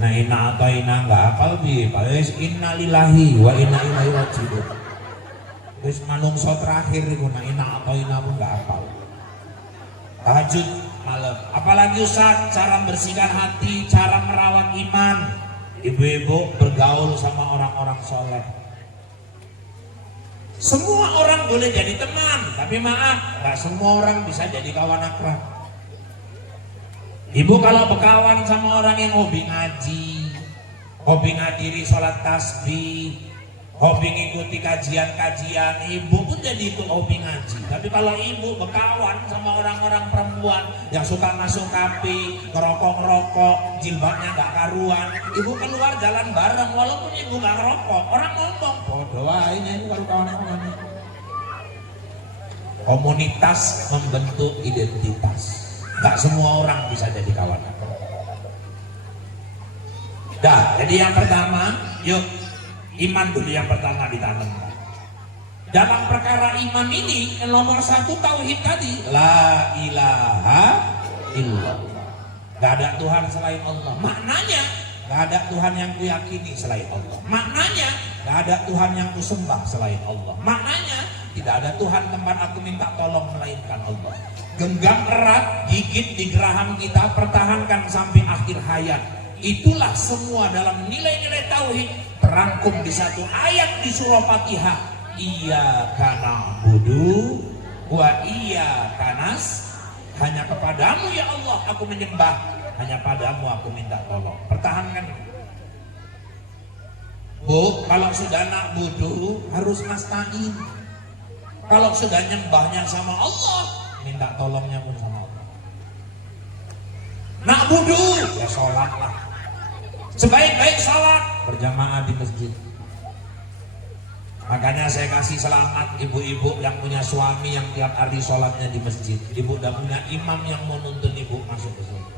Nah inna atau inna enggak hafal bi. Pak, wis inna lillahi wa inna ilaihi raji'un. Wis manungsa terakhir iku nah inna atau inna pun enggak hafal. Tahajud malam. Apalagi Ustaz, cara membersihkan hati, cara merawat iman. Ibu-ibu bergaul sama orang-orang soleh. Semua orang boleh jadi teman, tapi maaf, nggak semua orang bisa jadi kawan akrab. Ibu kalau berkawan sama orang yang hobi ngaji, hobi ngadiri sholat tasbih, hobi ngikuti kajian-kajian, ibu pun jadi ikut hobi ngaji. Tapi kalau ibu berkawan sama orang-orang perempuan yang suka masuk kafe, ngerokok-ngerokok, jilbabnya nggak karuan, ibu keluar jalan bareng walaupun ibu nggak ngerokok, orang ngomong, bodoh ini kalau kawan-kawan. Komunitas membentuk identitas. Nggak semua orang bisa jadi kawan. Dah, jadi yang pertama, yuk iman dulu yang pertama ditanamkan. Dalam perkara iman ini nomor satu tauhid tadi, la ilaha illallah. Gak ada Tuhan selain Allah. Maknanya gak ada Tuhan yang kuyakini selain Allah. Maknanya gak ada Tuhan yang kusembah selain Allah. Maknanya tidak ada Tuhan tempat aku minta tolong melainkan Allah. Genggam erat, gigit di geraham kita, pertahankan sampai akhir hayat. Itulah semua dalam nilai-nilai tauhid terangkum di satu ayat di surah Fatihah. Iyyaka na'budu wa iyyaka nas. Hanya kepadamu ya Allah aku menyembah, hanya padamu aku minta tolong. Pertahankan. Bu, kalau sudah na'budu harus nasta'in. Kalau sudah nyembahnya sama Allah, minta tolongnya pun sama Allah. Na'budu, ya sholat lah. Sebaik-baik sholat berjamaah di masjid. Makanya saya kasih selamat ibu-ibu yang punya suami yang tiap hari sholatnya di masjid. Ibu udah punya imam yang mau nuntun ibu masuk ke sini.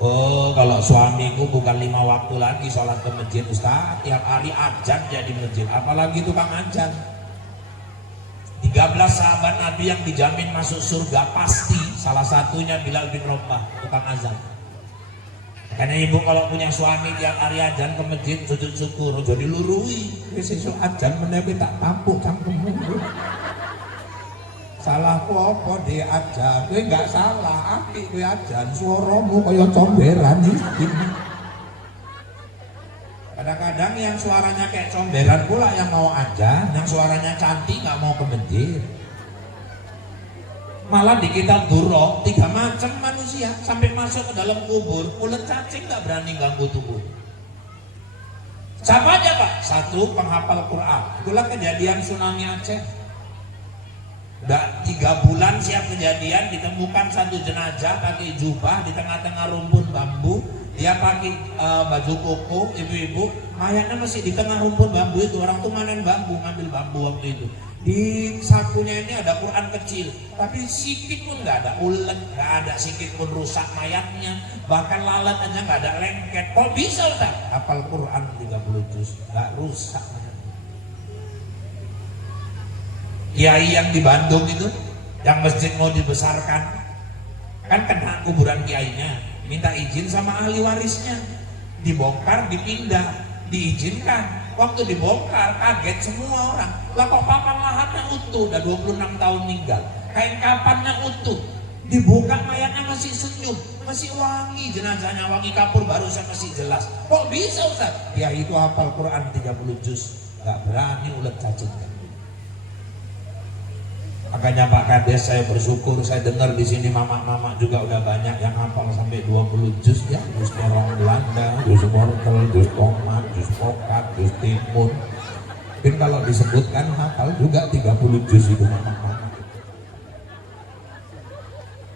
Oh, kalau suamiku bukan 5 waktu lagi sholat ke masjid Ustaz, tiap hari ajan jadi masjid, apalagi tukang ajan. 13 sahabat Nabi yang dijamin masuk surga pasti, salah satunya Bilal bin Rabah, tukang azan. Karena ibu kalau punya suami tiap hari ajan ke masjid, sujud syukur, jadi lurui. Sesuk ajan menepi tak tampuk cangkemmu. Salah apa dia ajan? Kowe enggak salah, apik kowe ajan, suaramu kaya comberan iki. Kadang-kadang yang suaranya kayak comberan pula yang mau ajan, yang suaranya cantik nggak mau ke masjid. Malah di kitab Durrah 3 macam manusia sampai masuk ke dalam kubur, ulet cacing nggak berani ganggu tubuh. Siapa aja Pak? 1 penghafal Quran. Itulah kejadian tsunami Aceh. Udah 3 bulan siap kejadian, ditemukan 1 jenazah pakai jubah di tengah-tengah rumpun bambu. Dia pakai baju koko, ibu-ibu, mayatnya masih di tengah rumpun bambu itu. Orang tuh manen bambu, ngambil bambu waktu itu. Di sakunya ini ada Quran kecil, tapi sikit pun nggak ada ulet, nggak ada sikit pun rusak mayatnya. Bahkan lalat aja nggak ada lengket. Kok bisa Ustaz? Hafal Quran 30 juz, nggak rusak. Kiai yang di Bandung itu, yang masjid mau dibesarkan, kan kena kuburan kiainya, minta izin sama ahli warisnya, dibongkar, dipindah, diizinkan. Waktu dibongkar kaget semua orang. Lah kok papan lahannya utuh, udah 26 tahun meninggal, kain kapannya utuh, dibuka mayatnya masih senyum, masih wangi, jenazahnya wangi kapur, barusan masih jelas. Kok bisa Ustaz? Ya itu hafal Quran 30 juz, gak berani ulet cacing. Makanya Pak Kades, saya bersyukur, saya dengar di sini mama-mama juga udah banyak yang hafal sampai 20 juz ya, juz terong Belanda, juz wortel, juz tomat, juz pokat, juz timun. Mungkin kalau disebutkan hafal juga 30 juz itu mama-mama.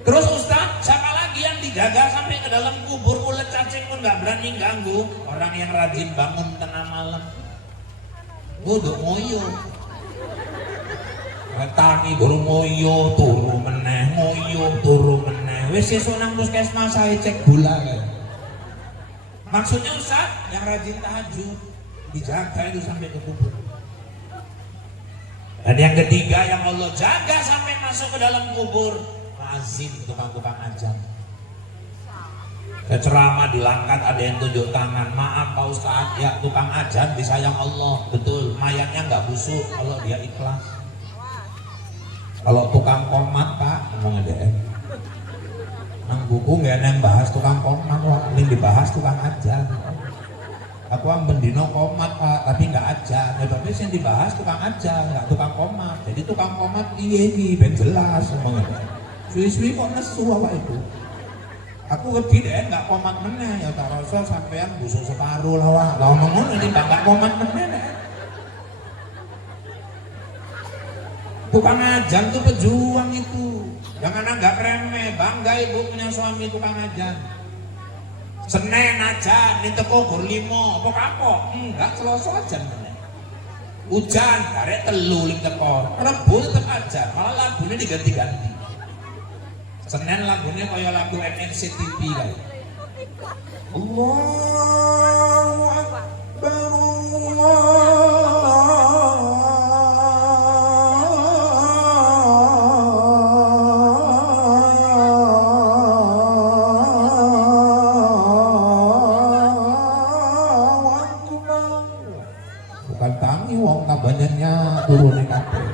Terus Ustaz, siapa lagi yang dijaga sampai ke dalam kubur, ulet cacing pun nggak berani ganggu? Orang yang rajin bangun tengah malam. Bodoh ngoyo. Tangi guru ngoyo turu meneh, ngoyo turu meneh. Wis sesuk nang puskesmas saya cek gula kae. Maksudnya Ustaz, yang rajin tahajud dijaga itu sampai ke kubur. Dan yang ketiga yang Allah jaga sampai masuk ke dalam kubur, azim, tukang-tukang azan. Ceramah dilangkat ada yang tunjuk tangan, maaf Pak Ustaz, ya tukang azan disayang Allah, betul, mayatnya nggak busuk kalau dia ikhlas. Kalau tukang komat Pak, ngomong ada nang buku nggak ada yang bahas tukang komat, ini dibahas tukang azan. Aku ambendino komat Pak, tapi nggak azan. Ya tapi yang dibahas tukang azan, nggak tukang komat. Jadi tukang komat iya ben jelas ngomong ada. Suwi-suwi kok nesu apa itu? Aku ngerti deh nggak komat meneh ya tak rasa sampean busuk separuh lah wah. Lah ngomong ini nggak komat meneh deh. Tukang azan tuh pejuang itu. Jangan anggap remeh, bangga ibu punya suami tukang azan. Senin azan, ini teko gur 5, apa kapok? Enggak, Selasa azan meneh. Hujan, karek telu ling teko. Rebu tetep azan, malah lagunya diganti-ganti. Senin lagunya kaya lagu NCTV kali. Allahu Akbar, Allahu Akbar. Bukan tangi wong kabanyannya turune kabeh.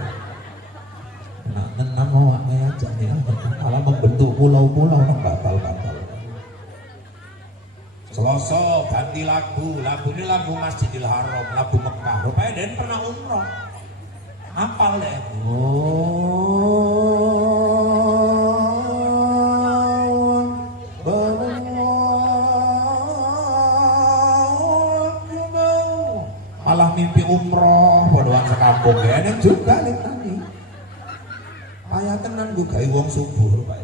Nah, nenang awake aja ya. Malah membentuk pulau-pulau nang batal-batal. Selasa ganti lagu ini lagu Masjidil Haram, lagu Mekah. Rupanya Den pernah umroh. Hafal deh. Malah mimpi umroh, bodohan sekampung ya, dan juga nih tadi. Ayah tenan gue gawe wong subuh Pak.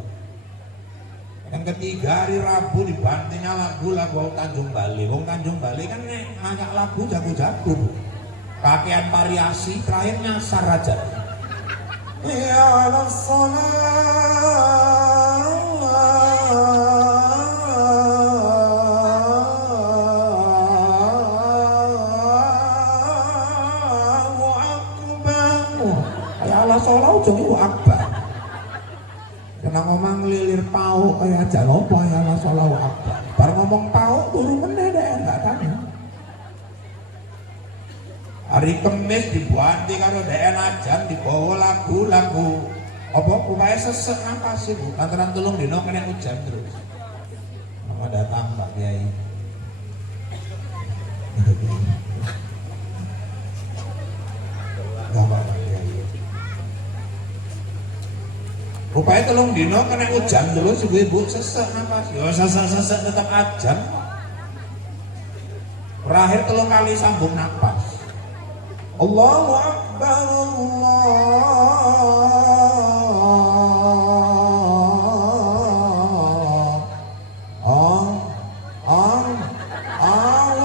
Yang ketiga hari Rabu dibantinya lagu Tanjung Bali. Wong Tanjung Bali kan ngajak lagu jago-jago. Pakaian variasi terakhir nyasar aja. Ya Allah sholat ujung itu akbar. Kena ngomong lilir pau kayak aja lopo ya Allah sholat akbar. Baru ngomong pau turun meneh deh enggak tanya. Hari Kemis dibuanti karo deen ajan dibawa lagu apa upaya sesek apa sih bu lantaran tulung dino kena hujan terus. Nama datang Pak Kiai. Gak apa-apa. Rupanya telung dino kena hujan terus ibu-ibu sesek nafas. Ya sesek tetap ajan. Terakhir telung kali sambung nafas. Allahu Akbar Allahu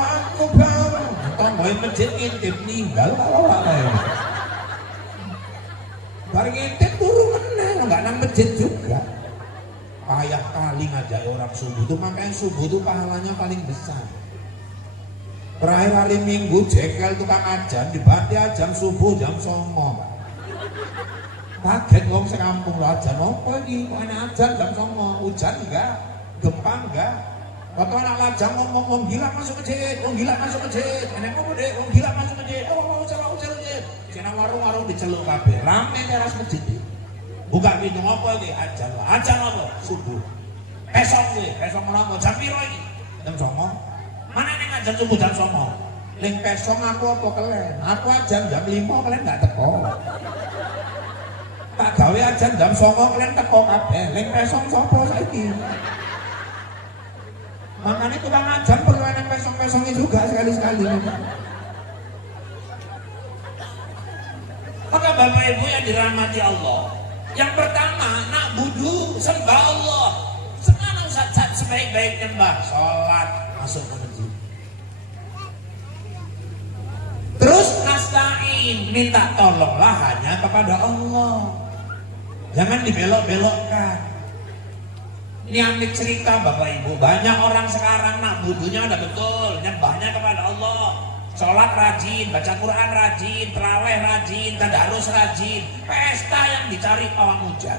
Akbar. Tambahin masjid intip ninggal kalau bareng intip turun meneh enggak nang masjid juga. Payah kali ngajak orang subuh itu, makanya subuh itu pahalanya paling besar. Terakhir hari Minggu jekel tukang ajan dibanti ajan subuh jam 09.00 Pak. Kaget wong sekampung lho ajan apa iki? Kok ana ajan jam 09.00? Hujan enggak? Gempa enggak? Waktu anak lajang ngomong wong gila masuk masjid, wong gila masuk masjid. Enek apa Dek? Wong gila masuk masjid. Oh, mau ujar masjid. Cina warung-warung diceluk kabeh. Rame teras masjid. Buka pintu apa iki? Ajan. Ajan apa? Subuh. Esok kuwi, esok menapa? Jam piro iki? Jam 09.00. Mana ning ajan subuh jam 09.00? Ling pesong aku apa kelen? Aku ajan jam 5 kalian enggak teko. Tak gawe ajan jam 09.00 kalian teko kabeh. Ling pesong sapa saiki? Makanya tukang ajan perlu enak pesong-pesongnya juga sekali-sekali. Maka Bapak Ibu yang dirahmati Allah, yang pertama nak budu sembah Allah. Sekarang saat sebaik-baik nyembah, sholat, masuk ke masjid. Terus nasta'in, minta tolonglah hanya kepada Allah. Jangan dibelok-belokkan. Ini ambil cerita Bapak Ibu, banyak orang sekarang nak budunya udah betul, nyembahnya kepada Allah, sholat rajin, baca Quran rajin, terawih rajin, tadarus rajin, pesta yang dicari pawang hujan.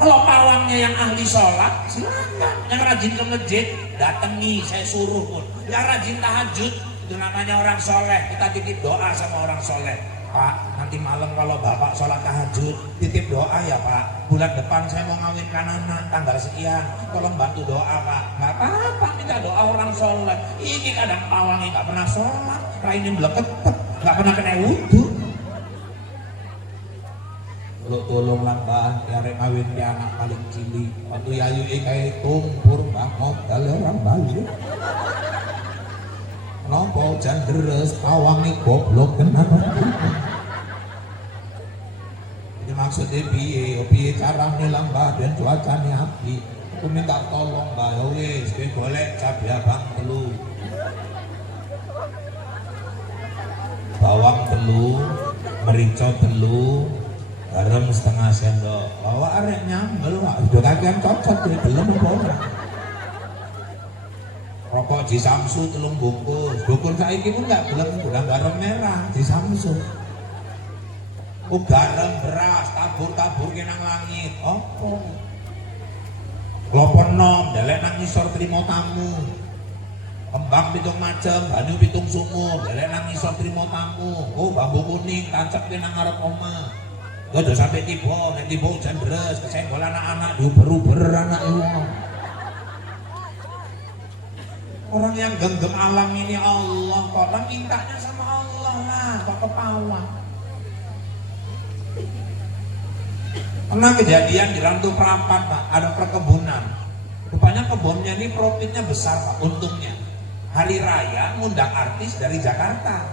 Kalau pawangnya yang ahli sholat, silakan. Yang rajin ke masjid, datangi, saya suruh pun. Yang rajin tahajud, itu namanya orang soleh. Kita titip doa sama orang soleh. Pak, nanti malam kalau Bapak sholat tahajud, titip doa ya Pak. Bulan depan saya mau ngawinkan anak, tanggal sekian. Tolong bantu doa Pak. Nggak apa-apa, minta doa orang sholat. Ini kadang pawangnya nggak pernah sholat, rainin beleket, nggak pernah kena wudhu. Lo tolonglah Mbak, arek ngawin ke anak paling cilik. Waktu yayu kayak tumpur Mbak modal orang Bali. Nopo jan deres awangi goblok kenapa? Ini maksudnya piye carane lah Mbak ben cuacane api. Aku minta tolong Mbak wis kowe golek cabai abang telu. Bawang telu, merica telu, garam setengah sendok. Bawa arek nyambel Pak, udah kagian cocok belum apa ora. Rokok di Samsu telung bungkus. Bungkus saiki pun enggak bulan garam merah di Samsu. Garam beras tabur-tabur ke nang langit. Opo? Klopo nom delek nang ngisor trimo tamu. Kembang pitung macem, banyu pitung sumur, delek nang ngisor trimo tamu. Bambu kuning tancap ke nang ngarep omah. Udah sampai tiba, nek tiba hujan deres, kesenggol anak-anak diuber-uber anak wong. Orang yang genggam alam ini Allah kok, orang mintanya sama Allah lah, kok kepawang. Pernah kejadian di Rantu Prapat Pak, ada perkebunan. Rupanya kebunnya ini profitnya besar Pak, untungnya. Hari raya ngundang artis dari Jakarta.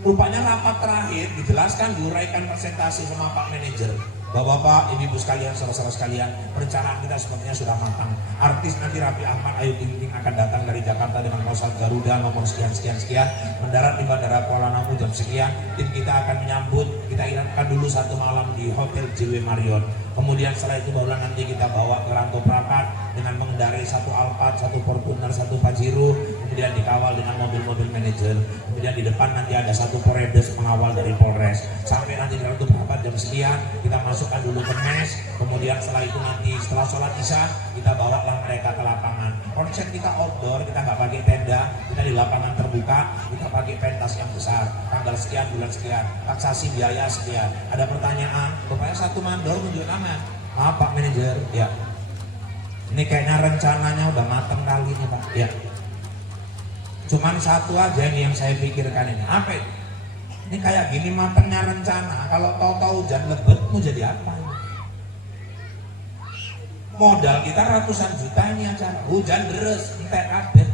Rupanya rapat terakhir dijelaskan, diuraikan presentasi sama Pak Manajer. Bapak-bapak, ibu-ibu sekalian, saudara-saudara sekalian, perencanaan kita sepertinya sudah matang. Artis nanti Raffi Ahmad, Ayu Ting Ting akan datang dari Jakarta dengan pesawat Garuda nomor sekian, mendarat di Bandara Kuala Namu jam sekian. Tim kita akan menyambut, kita inapkan dulu satu malam di Hotel JW Marriott. Kemudian setelah itu barulah nanti kita bawa ke Rantu Prapat dengan mengendarai satu Alphard, satu Fortuner, satu Pajero, kemudian dikawal dengan mobil-mobil manajer. Kemudian di depan nanti ada satu Poredes pengawal dari Polres. Sampai nanti di Rantu Prapat jam sekian, kita masukkan dulu ke mes. Kemudian setelah itu nanti setelah sholat isya kita bawalah mereka ke lapangan. Konser kita outdoor, kita nggak pakai tenda, kita di lapangan terbuka, kita pakai pentas yang besar. Tanggal sekian, bulan sekian, taksasi biaya sekian. Ada pertanyaan, rupanya satu mandor menunjuk nama. Maaf Pak Manajer, ya. Ini kayaknya rencananya udah mateng kali ini Pak. Ya. Cuman satu aja nih yang saya pikirkan ini. Apa itu? Ini kayak gini matengnya rencana. Kalau tahu-tahu hujan lebat mau jadi apa? Modal kita ratusan juta ini acara. Hujan deres, entek kabeh.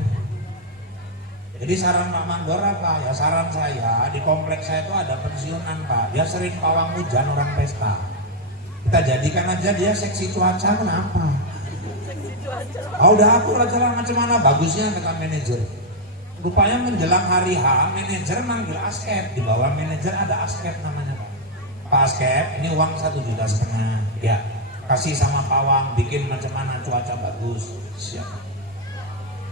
Jadi saran Pak Mandor apa? Ya saran saya di kompleks saya itu ada pensiunan Pak. Dia sering pawang hujan orang pesta. Kita jadikan aja dia seksi cuaca, kenapa? Udah aku jalan macam mana bagusnya kata manajer. Rupanya menjelang hari H, manajer manggil askep. Di bawah manajer ada askep namanya Pak. Pak Askep, ini uang 1,5 juta. Ya, kasih sama pawang, bikin macam mana cuaca bagus. Siap.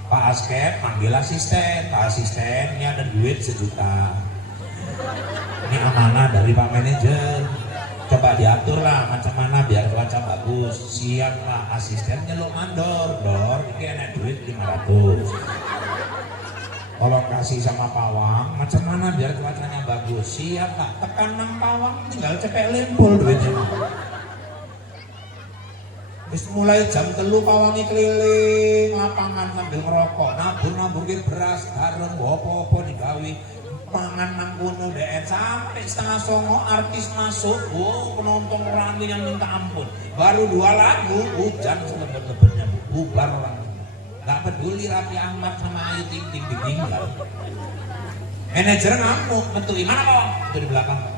Pak Askep manggil asisten. Pak asisten, ini ada duit 1 juta. Ini amanah dari Pak manajer. Coba diatur lah macam mana biar cuaca bagus. Siap lah, asisten nyeluk mandor. Dor, ini enak duit 500. Kalau kasih sama pawang, macam mana biar cuacanya bagus? Siap Pak, tekan 6 pawang, tinggal cepet lempul duitnya. Terus mulai jam 3 pawangi keliling lapangan sambil ngerokok, nabur beras, garam, apa-apa digawe. Pangan nang kono dek sampai 8:30 artis masuk. Penonton rame yang minta ampun. Baru 2 lagu hujan selebat-lebatnya bubar orang. Gak peduli Raffi Ahmad sama Ayu Ting Ting ditinggal. Manajer ngamuk, betul mana Pak? Itu di belakang Pak.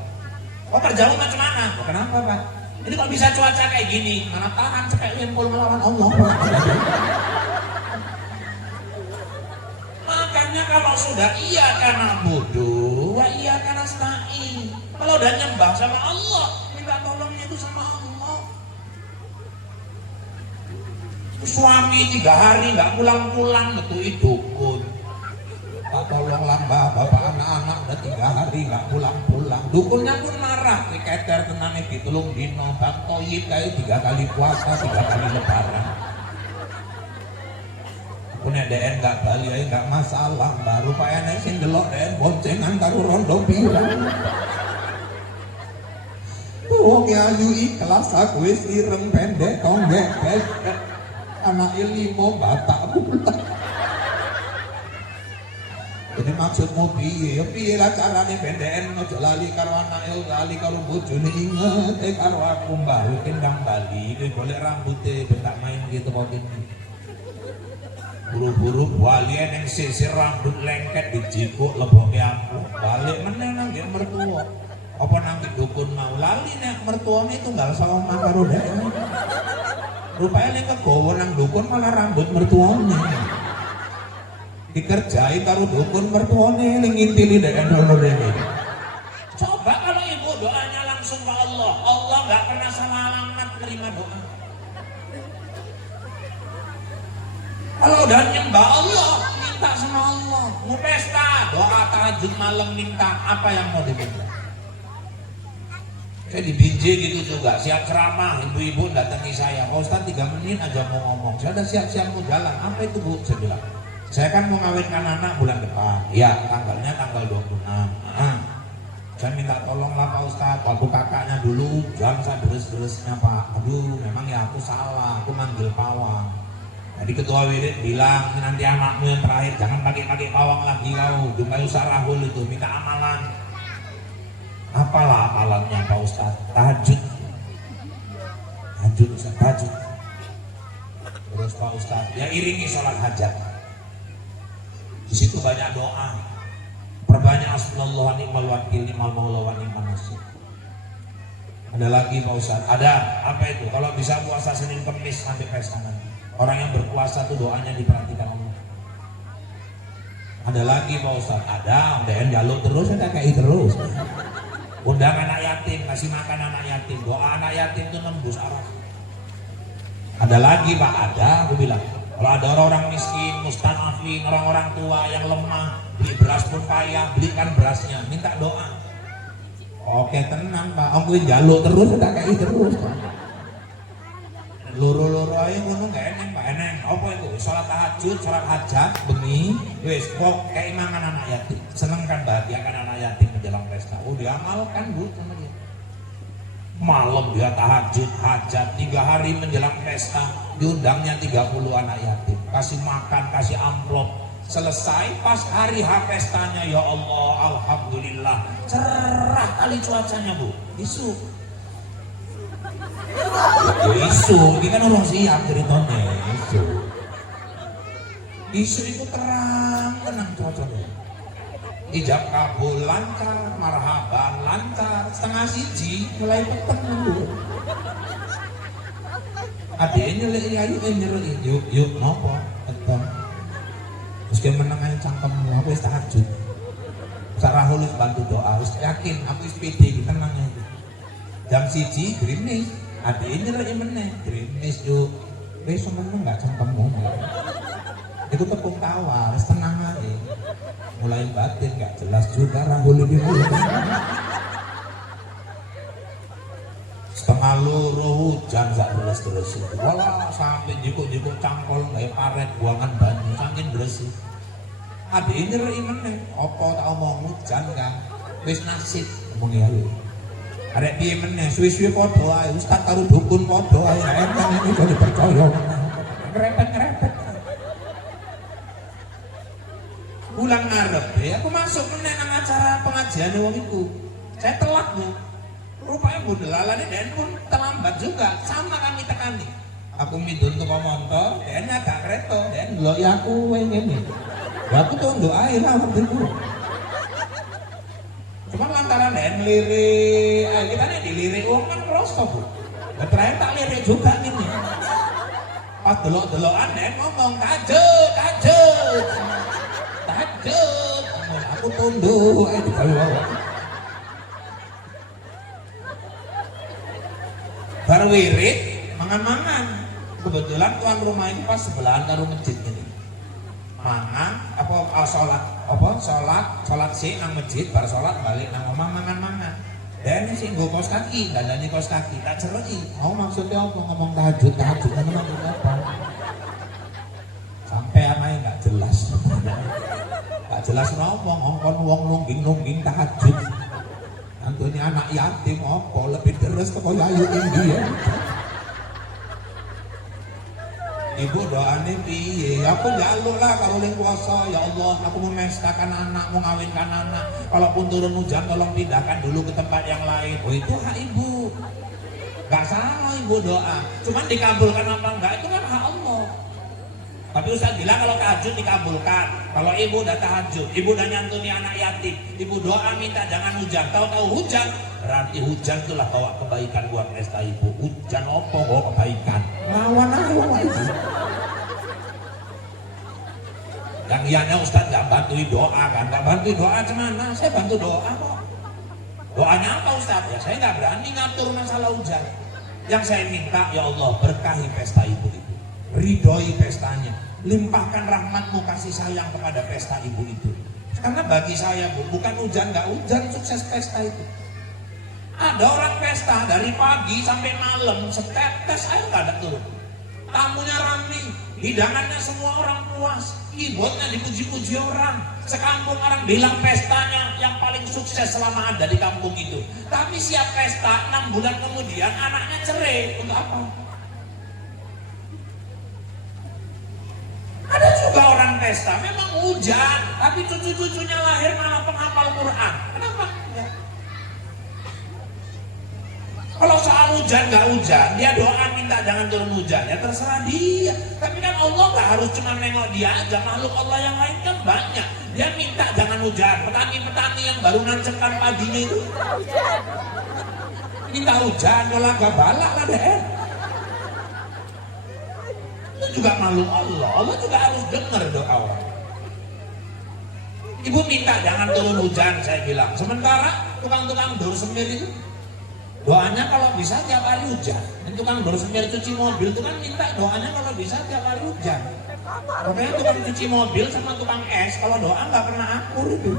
Oh perjauh macam mana? Kenapa Pak? Ini kok bisa cuaca kayak gini? Mana tahan cepet limpul melawan Allah Pak. Makanya kalau sudah iya karena bodoh, ya iya karena nasta'in. Kalau udah nyembah sama Allah, minta tolongnya itu sama Allah. suami 3 hari nggak pulang-pulang betul dukun. Tak tolonglah mbak, bapak anak-anak udah 3 hari nggak pulang-pulang. Dukunnya pun marah, keter tenangnya ditulung dino, bang toyib kayak 3 kali puasa, 3 kali lebaran. Aku nek DN nggak bali aja nggak masalah, baru pak enek sing delok DN boncengan karo rondo pirang. Wong ayu ikhlas aku wis ireng pendek tonggek anak 5 batak budak. Jadi maksudmu piye? Piye lah carane bendekan aja lali karo anake, lali karo bojone, inget karo aku mbaru kendang Bali, iki golek rambuté bentak main gitu kok ini. Buru-buru wali ning sisir rambut lengket dijikuk leboke aku. Balik meneh nang nggih mertua. Apa nang dukun mau lali nek mertuane tunggal sama karo dhek. Rupane nek kegowo nang dukun malah rambut mertuane. Dikerjain karo dukun mertuane ning ngintili dhek ngono dene. Coba kalau ibu doanya langsung ke Allah, Allah nggak pernah salah alamat terima doa. Kalau udah nyembah Allah, minta sama Allah. Mau pesta, doa tahajud malam minta apa yang mau diminta. Saya dibinje gitu juga, siap ceramah, ibu-ibu datangi saya, Pak Ustaz 3 menit aja mau ngomong, saya udah siap-siap mau jalan, apa itu Bu? Saya bilang, saya kan mau ngawinkan anak bulan depan, ya tanggalnya tanggal 26. Saya minta tolonglah Pak Ustaz, waktu kakaknya dulu, jangan saya deres-deresnya Pak, aduh memang ya aku salah, aku manggil pawang. Jadi ketua wirid bilang, nanti anakmu yang terakhir jangan pakai pawang lagi kau, jumpai usarahul itu, minta amalan. Apalah amalannya Pak Ustaz? Tahajud Ustaz, tahajud. Terus Pak Ustaz, ya iringi sholat hajat. Di situ banyak doa. Perbanyak hasbunallahu wa ni'mal wakil, ni'mal maula wa ni'man nasir. Ada lagi Pak Ustaz, ada apa itu? Kalau bisa puasa Senin Kamis sampai pesta nanti. Orang yang berpuasa tuh doanya diperhatikan Allah. Ada lagi Pak Ustaz, ada, udahan jaluk terus, ada kayak terus. Undang anak yatim, kasih makan anak yatim, doa anak yatim itu nembus arah. Ada lagi Pak, ada, aku bilang. Kalau ada orang-orang miskin, mustanafin, orang-orang tua yang lemah, beli beras pun payah, belikan berasnya, minta doa. Oke tenang Pak, aku jaluk terus, ada kayak terus. Loro-loro aja ngono gak eneng Pak, eneng. Apa itu? Sholat tahajud, sholat hajat, bengi, wis kok keimangan anak yatim. Seneng kan bahagiakan anak yatim menjelang pesta. Oh diamalkan Bu sama dia. Malam dia tahajud, hajat, 3 hari menjelang pesta, diundangnya 30 anak yatim. Kasih makan, kasih amplop. Selesai pas hari H pestanya, ya Allah, alhamdulillah, cerah kali cuacanya Bu. Isu, ini kan orang siap ceritanya. Isu itu terang, tenang cuacanya. Ijab kabul lancar, marhaban lancar, 1:30 mulai peteng dulu. Adeknya nyelek ayu nyerek yuk nopo peteng. Terus dia menengah cangkemmu, aku wis tahajud. Sarahul bantu doa, wis yakin aku wis pede tenang aja. Jam 1 gerimis. Adiknya nyerah meneh, gerimis yuk. Wes semeneng gak cangkemmu. Itu tepung tawar, tenang aja. Mulai batin gak jelas juga rahul lebih dulu. Setengah loro hujan sak deres-deres itu. Walah sampai jikuk-jikuk cangkol kayak paret buangan banyu saking bersih. Adiknya nyerah meneh, apa tak omong hujan kan? Wes nasib ngomongnya yuk. Arek piye meneh suwi-suwi padha ae ustaz karo dukun padha ae enteng iki jadi percaya ngrepet-ngrepet. Bulan ngarep ya aku masuk meneh nang acara pengajian wong iku. Saya telat Bu. Rupanya Bu delalane dan pun terlambat juga sama kami tekani. Aku midun tuku motor, dan agak kereta dan lho ya aku ngene. Ya aku tunduk ae lah waktu itu. Cuma lantaran lirik, kita nih dilirik uang kan rosok Bu. Terakhir tak lirik juga ini. Pas delok-delokan ngomong tajud. Aku tunduk di bawah. Baru wirid, mangan-mangan. Kebetulan tuan rumah ini pas sebelahan karo masjid ini. Mangan sholat sih nang masjid, bar sholat balik nang omah mangan. Dan sih nggo kos kaki, dandani kos kaki, tak ceroki. Mau maksudnya apa ngomong tahajud ngomong apa? Sampai anaknya nggak jelas. Nggak jelas apa ngongkon wong nungging tahajud. Antune anak yatim apa lebih deres kok ayu India. Ibu doane piye? Aku njaluk lah kalau ning puasa, ya Allah, aku mau mestakan anak, mau ngawinkan anak. Kalaupun turun hujan tolong pindahkan dulu ke tempat yang lain. Oh itu hak ibu. Gak salah ibu doa. Cuman dikabulkan apa enggak itu kan hak Allah. Tapi Ustaz bilang kalau tahajud dikabulkan. Kalau ibu udah tahajud, ibu udah nyantuni anak yatim, ibu doa minta jangan hujan. Tahu-tahu hujan, berarti hujan itulah bawa kebaikan buat pesta ibu. Hujan opo bawa kebaikan. Lawan itu. Yang ianya Ustaz nggak bantuin doa kan? Nggak bantuin doa cemana? Saya bantu doa kok. Doanya apa Ustaz? Ya saya nggak berani ngatur masalah hujan. Yang saya minta ya Allah berkahi pesta ibu itu. Ridhoi pestanya, limpahkan rahmatmu kasih sayang kepada pesta ibu itu. Karena bagi saya bukan hujan nggak hujan sukses pesta itu. Ada orang pesta dari pagi sampai malam setetes air nggak ada turun. Tamunya ramai, hidangannya semua orang puas, keyboardnya dipuji-puji orang. Sekampung orang bilang pestanya yang paling sukses selama ada di kampung itu. Tapi siap pesta 6 bulan kemudian anaknya cerai untuk apa? Ada juga orang pesta, memang hujan, tapi cucu-cucunya lahir malah penghafal Quran. Kenapa? Ya. Kalau soal hujan nggak hujan, dia doa minta jangan turun hujan, ya terserah dia. Tapi kan Allah nggak harus cuma nengok dia aja, makhluk Allah yang lain kan banyak. Dia minta jangan hujan, petani-petani yang baru nancapkan padinya itu minta hujan, kalau nggak balak lah deh. Itu juga makhluk Allah. Allah juga harus dengar doa orang. Ibu minta jangan turun hujan, saya bilang. Sementara tukang-tukang dor semir itu doanya kalau bisa tiap hari hujan. Dan tukang dor semir cuci mobil itu kan minta doanya kalau bisa tiap hari hujan. Makanya tukang cuci mobil sama tukang es kalau doa nggak pernah akur itu.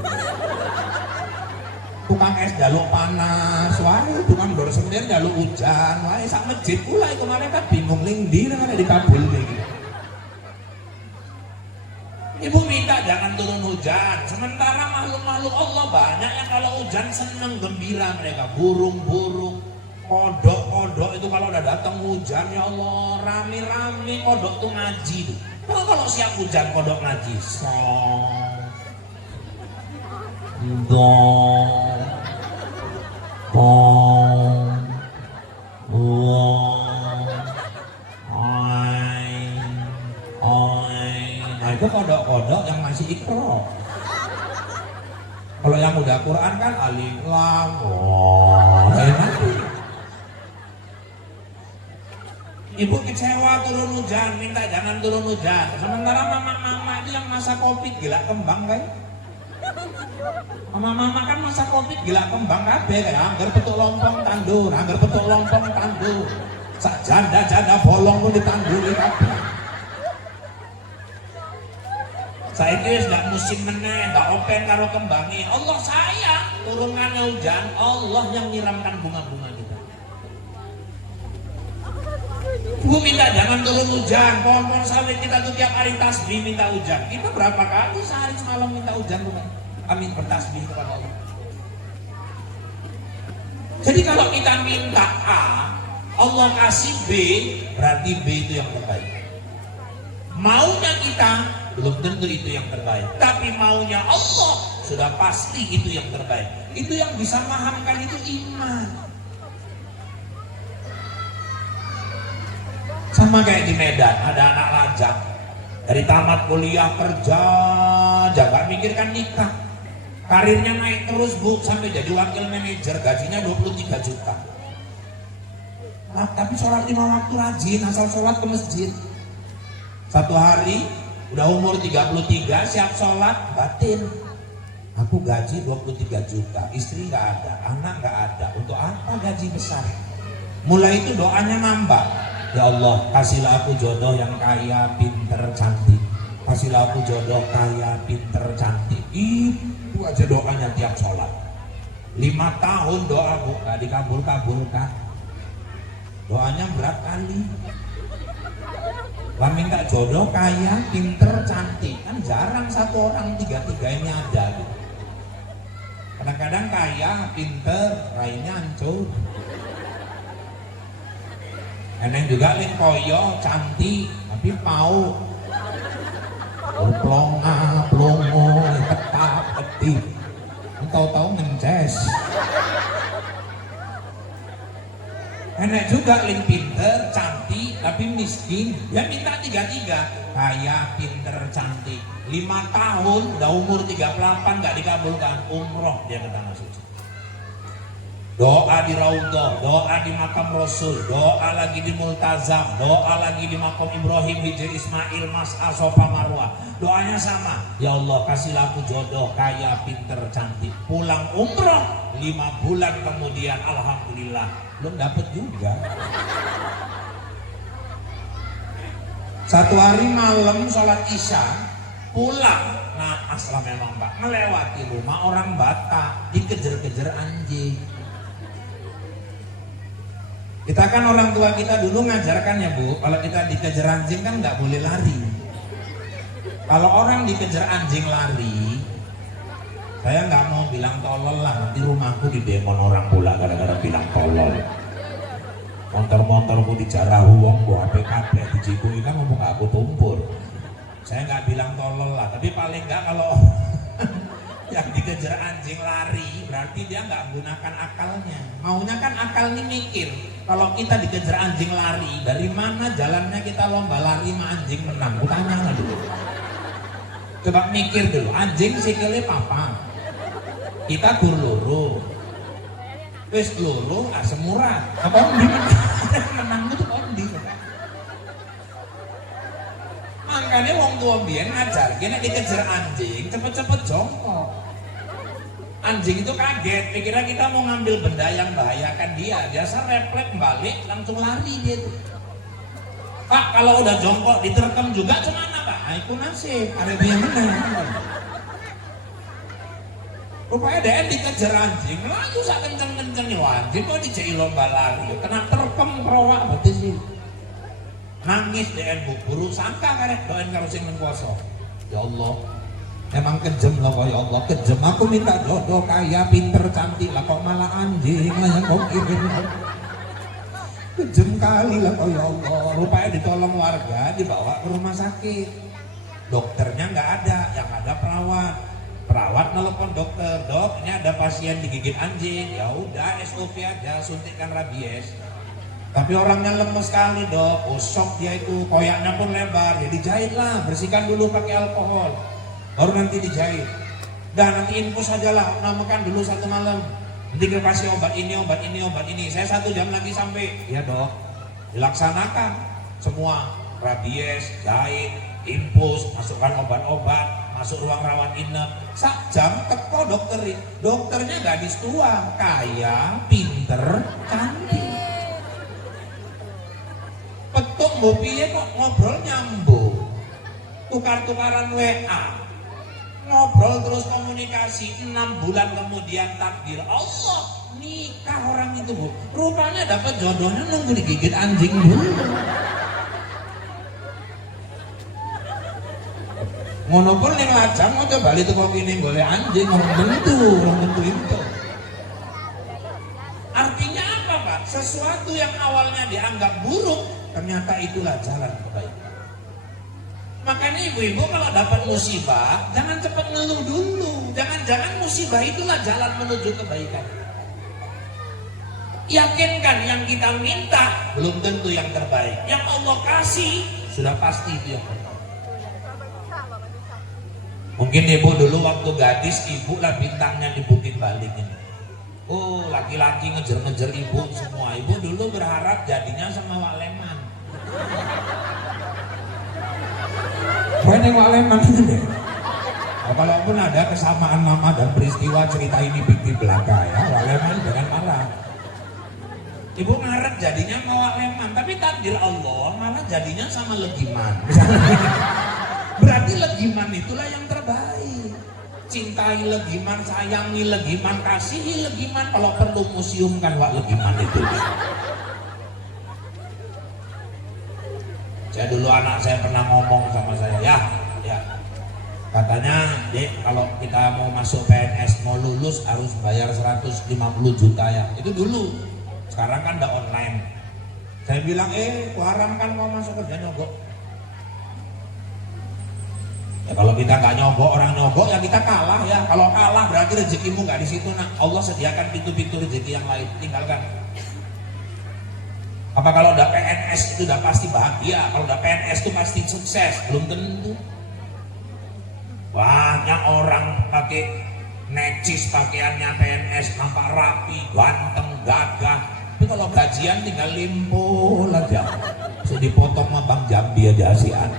Tukang es jaluk panas, wae tukang dor semir jaluk hujan, wae sak masjid pula itu mereka bingung lingdi nang ada di kabul gitu. Ibu minta jangan turun hujan, sementara makhluk-makhluk Allah banyak yang kalau hujan seneng gembira mereka, burung-burung, kodok-kodok itu kalau udah datang hujan ya Allah rame-rame kodok tuh ngaji tuh. Kalau siap hujan kodok ngaji, song, dong, bong, wong, oing. Nah itu kodok-kodok yang masih ikro. Kalau yang udah Quran kan alif lam, enak. Ibu kecewa turun hujan, minta jangan turun hujan. Sementara mama-mama itu yang masa covid gila kembang kan? Mama-mama kan masa covid gila kembang kabeh kayak anggar petuk lompong tandur, anggar petuk lompong tandur. Sak janda-janda bolong pun ditanduri kabeh. Saiki wis gak musim meneh, gak open karo kembange. Allah sayang turunane hujan, Allah yang nyiramkan bunga-bunga kita. Ibu minta jangan turun hujan, pohon-pohon sawit kita tuh tiap hari tasbih minta hujan. Kita berapa kali sehari semalam minta hujan bukan? Amin bertasbih kepada Allah. Jadi kalau kita minta A, Allah kasih B, berarti B itu yang terbaik. Maunya kita belum tentu itu yang terbaik, tapi maunya Allah sudah pasti itu yang terbaik. Itu yang bisa memahamkan itu iman. Sama kayak di Medan, ada anak lajang dari tamat kuliah kerja, jangan mikirkan nikah. Karirnya naik terus bu, sampai jadi wakil manajer, gajinya 23 juta. Nah, tapi sholat 5 waktu rajin, asal sholat ke masjid. Satu hari, udah umur 33, siap sholat, batin. Aku gaji 23 juta, istri gak ada, anak gak ada. Untuk apa gaji besar? Mulai itu doanya nambah. Ya Allah, kasihlah aku jodoh yang kaya, pinter, cantik. Kasihlah aku jodoh kaya, pinter, cantik. Itu aja doanya tiap sholat. 5 tahun doa bu, gak dikabul-kabulkan. Doanya berat kali. Lah minta jodoh kaya, pinter, cantik. Kan jarang satu orang tiga-tiganya ada. Gitu. Kadang-kadang kaya, pinter, lainnya hancur. Eneng juga lin koyo, cantik, tapi pau. Plonga, plongo, ketap, ketip. Tahu-tahu ngences. Enak juga lin pinter, cantik, tapi miskin. Ya minta 3-3. Kaya, pinter, cantik. 5 tahun, udah umur 38 gak dikabulkan. Umroh dia ke tanah suci. Doa di Raudhah, doa di makam Rasul, doa lagi di Multazam, doa lagi di makam Ibrahim, Hijr Ismail, Mas'a, Sofa, Marwah. Doanya sama. Ya Allah, kasihlah aku jodoh, kaya, pinter, cantik. Pulang umroh 5 bulan kemudian, alhamdulillah, belum dapet juga. Satu hari malam sholat isya, pulang. Nah, asal memang Pak, melewati rumah orang Batak, dikejar-kejar anjing. Kita kan orang tua kita dulu ngajarkan ya bu, kalau kita dikejar anjing kan nggak boleh lari. Kalau orang dikejar anjing lari, saya nggak mau bilang tolol lah, nanti rumahku didemon orang pula gara-gara bilang tolol. Motor-motorku dijarah uang, gua PKP dijikui kan ngomong aku tumpur. Saya nggak bilang tolol lah, tapi paling nggak kalau yang dikejar anjing lari berarti dia nggak menggunakan akalnya. Maunya kan akal ini mikir. Kalau kita dikejar anjing lari, dari mana jalannya kita lomba lari sama anjing menang? Tanya dulu. Coba mikir dulu, anjing sikilnya papa. Kita gur loro. Wis loro semurat. Apa menang itu kondi. Makanya wong tua biyen ngajar, kena dikejar anjing, cepet-cepet jongkok. Anjing itu kaget, pikirnya kita mau ngambil benda yang membahayakan dia. Biasa refleks balik, langsung lari dia tuh. Pak, kalau udah jongkok diterkam juga gimana Pak? Nah, itu nasib, ada yang menang. Rupanya dia dikejar anjing, lalu sak kenceng-kencengnya anjing kok dijai lomba lari, kena terkam perawak betul sih. Nangis dia buru sangka karek doain karo sing nengkoso. Ya Allah, emang kejem lah kok ya Allah, kejem. Aku minta jodoh kaya, pinter, cantik lah kok malah anjing lah yang kau kirim. Kejem kali lah kok ya Allah. Rupanya ditolong warga, dibawa ke rumah sakit. Dokternya nggak ada, yang ada perawat. Perawat nelpon dokter, dok ini ada pasien digigit anjing. Ya udah SOP aja, suntikan rabies. Tapi orangnya lemes sekali dok, usok dia itu, koyaknya pun lebar, ya dijahit lah, bersihkan dulu pakai alkohol, baru nanti dijahit. Dan nanti infus saja lah, namakan dulu 1 malam, nanti kita kasih obat ini, obat ini, obat ini. Saya 1 jam lagi sampai, ya dok, dilaksanakan semua, rabies, jahit, infus, masukkan obat-obat, masuk ruang rawat inap. 1 jam teko dokternya gadis tua, kaya, pinter, cantik. Petuk mobilnya kok ngobrol nyambung, tukar-tukaran WA, ngobrol terus komunikasi. 6 bulan kemudian takdir Allah nikah orang itu bu. Rupanya dapat jodohnya nunggu digigit anjing dulu. Ngono pun yang lajang mau coba balik tuh ini boleh anjing orang tentu itu. Artinya apa Pak? Sesuatu yang awalnya dianggap buruk ternyata itulah jalan kebaikan. Makanya ibu-ibu kalau dapat musibah jangan cepat ngeluh dulu. Jangan-jangan musibah itulah jalan menuju kebaikan. Yakinkan yang kita minta belum tentu yang terbaik. Yang Allah kasih sudah pasti itu yang terbaik. Mungkin ibu dulu waktu gadis, ibu lah bintangnya di Bukit Balik ini. Oh, laki-laki ngejar-ngejar ibu semua. Ibu dulu berharap jadinya sama Wak Leman. Banyak Wak Leman itu deh. Nah, kalaupun ada kesamaan nama dan peristiwa cerita ini di belakang ya, Wak Leman jangan marah. Ibu ngarep jadinya ngawak leman, tapi takdir Allah malah jadinya sama legiman. Berarti legiman itulah yang terbaik. Cintai legiman, sayangi legiman, kasihi legiman. Kalau perlu museumkan wak legiman itu. Saya dulu anak saya pernah ngomong sama saya, ya katanya, Dek, kalau kita mau masuk PNS, mau lulus harus bayar 150 juta ya. Itu dulu. Sekarang kan udah online. Saya bilang, ku haram kan mau masuk kerja nyogok. Ya kalau kita nggak nyogok, orang nyogok ya kita kalah ya. Kalau kalah berarti rezekimu nggak di situ. Nah, Allah sediakan pintu-pintu rezeki yang lain. Tinggalkan. Apa kalau udah PNS itu udah pasti bahagia? Kalau udah PNS itu pasti sukses? Belum tentu. Banyak orang pakai necis pakaiannya PNS, nampak rapi, ganteng, gagah. Tapi kalau gajian tinggal limpul aja. Bisa dipotong sama Bang Jambi aja asian.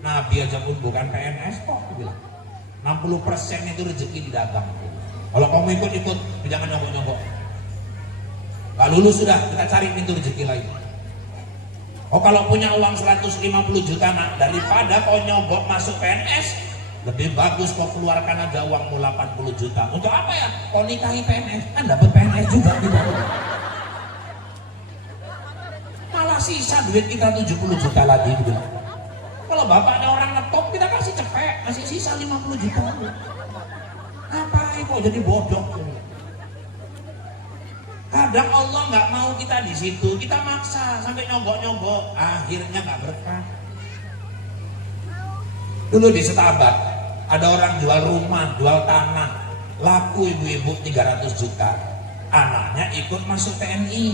Nabi aja pun bukan PNS kok, bilang 60% itu rezeki di dagang. Kalau kamu ikut, jangan nyogok-nyogok. Gak lulus sudah, kita cari pintu rezeki lain. Oh kalau punya uang 150 juta nak, daripada kau nyogok masuk PNS, lebih bagus kau keluarkan aja uangmu 80 juta. Untuk apa ya? Kau nikahi PNS, kan dapat PNS juga gitu. Malah sisa duit kita 70 juta lagi gitu. Kalau bapaknya orang ngetop, kita kasih cepet, masih sisa 50 juta. Ngapain kok jadi bodoh? Kadang Allah nggak mau kita di situ, kita maksa sampai nyogok-nyogok, akhirnya nggak berkah. Dulu di Setabat ada orang jual rumah, jual tanah, laku ibu-ibu 300 juta. Anaknya ikut masuk TNI.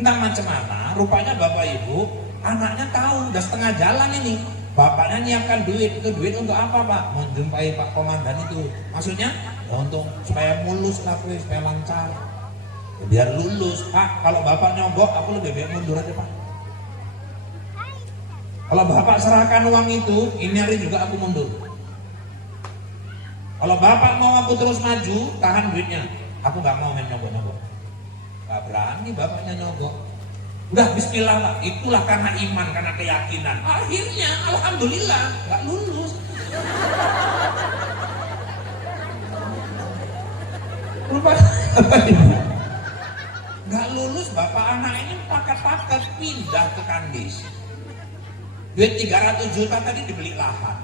Entah macam mana, rupanya bapak ibu, anaknya tahu udah setengah jalan ini. Bapaknya nyiapkan duit, itu duit untuk apa Pak? Menjumpai Pak Komandan itu. Maksudnya ya untuk supaya mulus lah, supaya lancar. Biar lulus. Pak, kalau bapak nyogok aku lebih baik mundur aja Pak. Kalau bapak serahkan uang itu, ini hari juga aku mundur. Kalau bapak mau aku terus maju, tahan duitnya. Aku gak mau main nyogok-nyogok. Gak berani bapaknya nyogok. Udah bismillah lah, itulah karena iman, karena keyakinan. Akhirnya alhamdulillah gak lulus. Gak lulus, bapak anak ini paket-paket pindah ke Kandis. Duit 300 juta tadi dibeli lahan.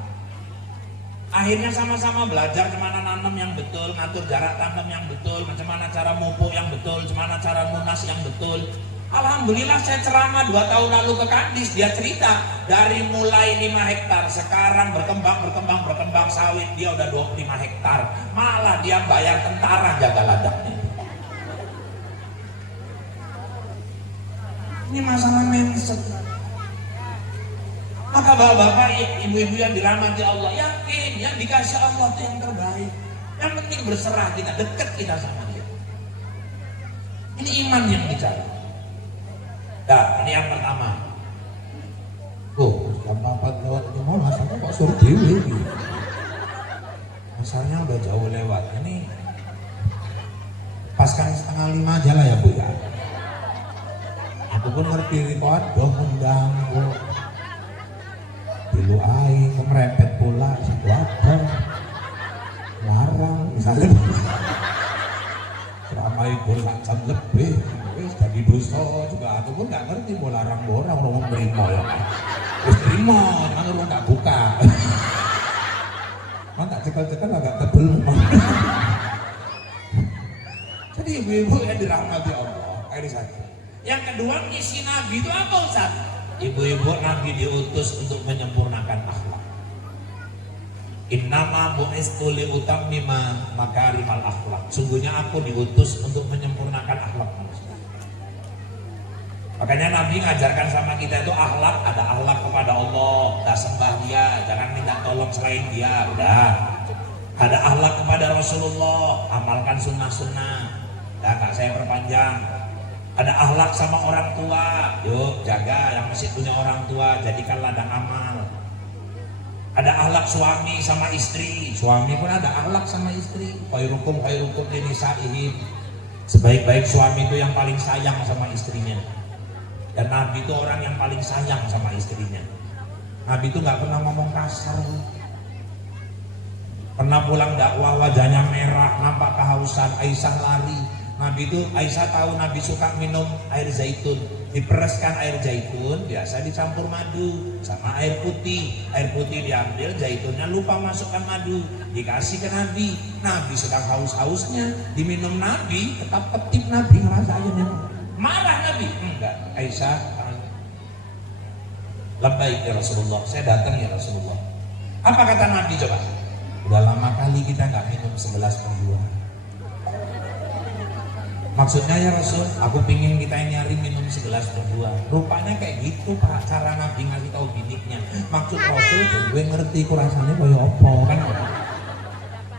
Akhirnya sama-sama belajar gimana nanam yang betul, ngatur jarak tanam yang betul, macam mana cara mupuk yang betul, gimana cara munas yang betul. Alhamdulillah saya ceramah 2 tahun lalu ke Kandis, dia cerita dari mulai 5 hektar, sekarang berkembang sawit dia udah 25 hektar. Malah dia bayar tentara jaga ladangnya. Ini masalah mindset. Maka bapak-bapak, ibu-ibu yang dirahmati Allah, yakin yang dikasih Allah itu yang terbaik. Yang penting berserah kita, dekat kita sama dia. Ini iman yang dicari. Nah, ini yang pertama. Jam 4 lewat 5 masanya kok suruh dewi. Masanya udah jauh lewat. Ini paskan 4:30 aja lah ya Bu ya. Aku pun ngerti kok aduh undang Bu. Bilu aing kemerepet pula satu apa larang misalnya ramai bulan jam lebih wis jadi dosa juga. Aku pun gak ngerti mau larang orang ngomong terima ya wis terima jangan orang gak buka kan tak cekel-cekel agak tebel. Jadi ibu-ibu yang dirahmati Allah ini satu. Yang kedua, misi Nabi itu apa Ustaz? Ibu-ibu Nabi diutus untuk menyempurnakan akhlak. Innama bu'istu liutammima makarimal akhlak. Sungguhnya aku diutus untuk menyempurnakan akhlak manusia. Makanya Nabi ngajarkan sama kita itu akhlak, ada akhlak kepada Allah, tak sembah dia, jangan minta tolong selain dia, udah. Ada akhlak kepada Rasulullah, amalkan sunnah-sunnah. Dah gak saya perpanjang. Ada akhlak sama orang tua, yuk jaga yang masih punya orang tua, jadikan ladang amal. Ada akhlak suami sama istri, suami pun ada akhlak sama istri. Khairukum khairukum linisa'ihim. Sebaik-baik suami itu yang paling sayang sama istrinya. Dan Nabi itu orang yang paling sayang sama istrinya. Nabi itu nggak pernah ngomong kasar. Pernah pulang dakwah wajahnya merah, nampak kehausan, Aisyah lari. Nabi itu, Aisyah tahu Nabi suka minum air zaitun, dipereskan air zaitun, biasa dicampur madu sama air putih. Air putih diambil, zaitunnya lupa masukkan madu, dikasih ke Nabi. Nabi sedang haus-hausnya, diminum Nabi, tetap ketip Nabi ngerasa aja nih. Marah Nabi? Enggak. Aisyah, labbaik ya Rasulullah, saya datang ya Rasulullah. Apa kata Nabi coba? Udah lama kali kita nggak minum 11/2. Maksudnya ya Rasul, aku pingin kita nyari minum 11/2. Rupanya kayak gitu Pak, cara Nabi ngasih tahu biniknya. Maksud Rasul, gue ngerti kurasanya kaya apa kan.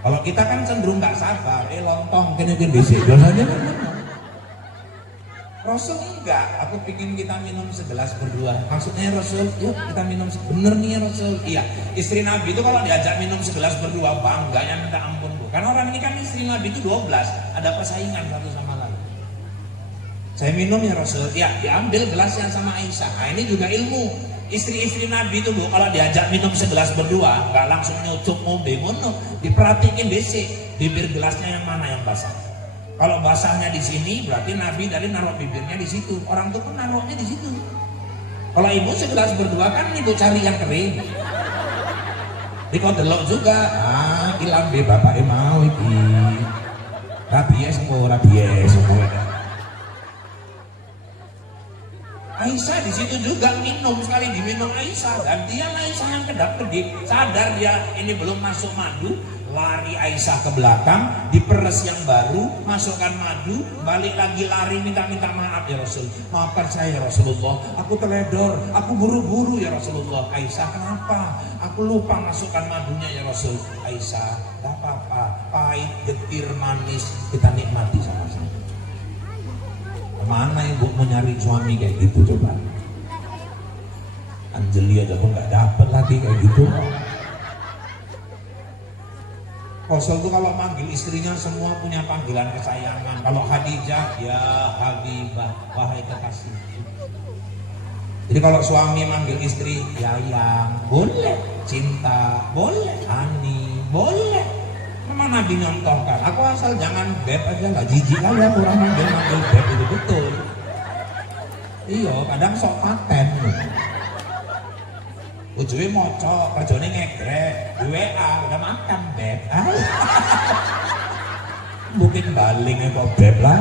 Kalau kita kan cenderung nggak sabar, lontong kene bisik biasanya kan. Rasul enggak, aku pingin kita minum 11/2. Maksudnya Rasul, yuk kita minum, bener nih ya Rasul. Iya, istri Nabi itu kalau diajak minum 11/2 bangganya minta ampun Bu. Karena orang ini kan istri Nabi itu 12, ada persaingan satu sama lain. Saya minum ya Rasul, ya diambil gelasnya sama Aisyah. Nah ini juga ilmu. Istri-istri Nabi itu Bu, kalau diajak minum 11/2 nggak langsung nyucuk ngombe ngono, diperhatiin dhisik bibir gelasnya yang mana yang basah. Kalau basahnya di sini berarti Nabi dari naruh bibirnya di situ. Orang tuh pun naruhnya di situ. Kalau ibu 11/2 kan ibu cari yang kering. Di kau delok juga, ilambe bapak mau iki. Rabies semua, rabies semua. Aisyah di situ juga minum, sekali diminum Aisyah, dan dia Aisyah yang kedap-kedip, sadar dia ini belum masuk madu, lari Aisyah ke belakang, diperes yang baru, masukkan madu, balik lagi lari minta maaf ya Rasul, maafkan saya ya Rasulullah, aku teledor, aku buru-buru ya Rasulullah. Aisyah, kenapa? Aku lupa masukkan madunya ya Rasul. Aisyah, gak apa-apa, pahit, getir, manis, kita nikmati sama-sama. Mana ibu mau nyari suami kayak gitu coba? Anjeli aja kok nggak dapet lagi kayak gitu. Rasul tuh kalau manggil istrinya semua punya panggilan kesayangan. Kalau Khadijah, ya Habibah, wahai kekasih. Jadi kalau suami manggil istri, yayang, boleh. Cinta, boleh. Ani, boleh. Memang Nabi nyontohkan, aku asal jangan beb aja lah, jijik kali ya orang manggil beb itu betul. Iya, kadang sok paten. Ujungnya mocok, kerjanya ngegrek, di WA udah makan beb. Mungkin balingnya kok beb lah.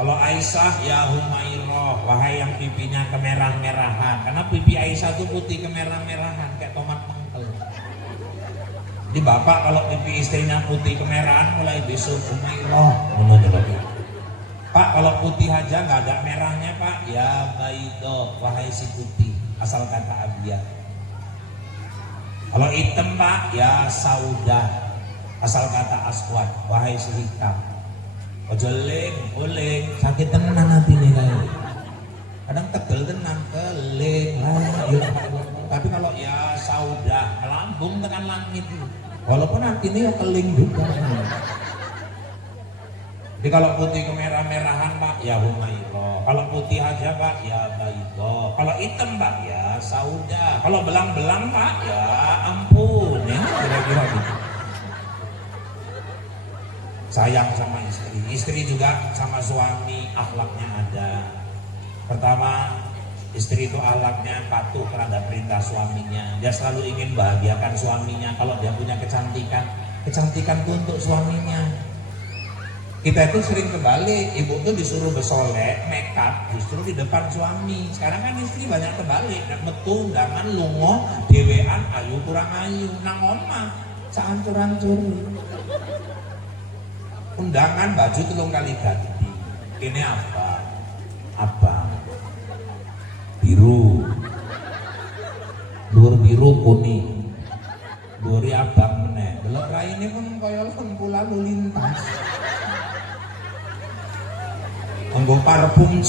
Kalau Aisyah, ya Humairah, wahai yang pipinya kemerah-merahan. Karena pipi Aisyah itu putih kemerah-merahan kayak tomat mengkel. Jadi bapak kalau pipi istrinya putih kemerahan mulai besok Humairah. Pak kalau putih aja nggak ada merahnya Pak, ya Baido, wahai si putih, asal kata Abiyah. Kalau hitam Pak, ya Saudah, asal kata Aswad, wahai si hitam. Ojeling, uling, sakit tenan hati nih kayak. Kadang tegel tenan, keling, tapi kalau ya Saudah, melambung tekan langit. Walaupun hatinya ya keling juga. Jadi kalau putih kemerah-merahan Pak, ya Humairah. Kalau putih aja Pak, ya Baido. Kalau hitam Pak, ya Saudah. Kalau belang-belang Pak, ya ampun. Ya kira-kira gitu. Sayang sama istri juga sama suami akhlaknya ada. Pertama, istri itu akhlaknya patuh terhadap perintah suaminya. Dia selalu ingin bahagiakan suaminya. Kalau dia punya kecantikan, kecantikan itu untuk suaminya. Kita itu sering kebalik, ibu tuh disuruh bersolek, make up justru di depan suami. Sekarang kan istri banyak kebalik, metu undangan lungo, dewean, ayu kurang ayu, nang omah, sahancur-hancur. Undangan baju telung kali ganti. Ini apa? Apa? Biru. Luar biru kuning. Luari abang meneh. Delok raine pun kaya lempu lalu lintas. Nggo parfum.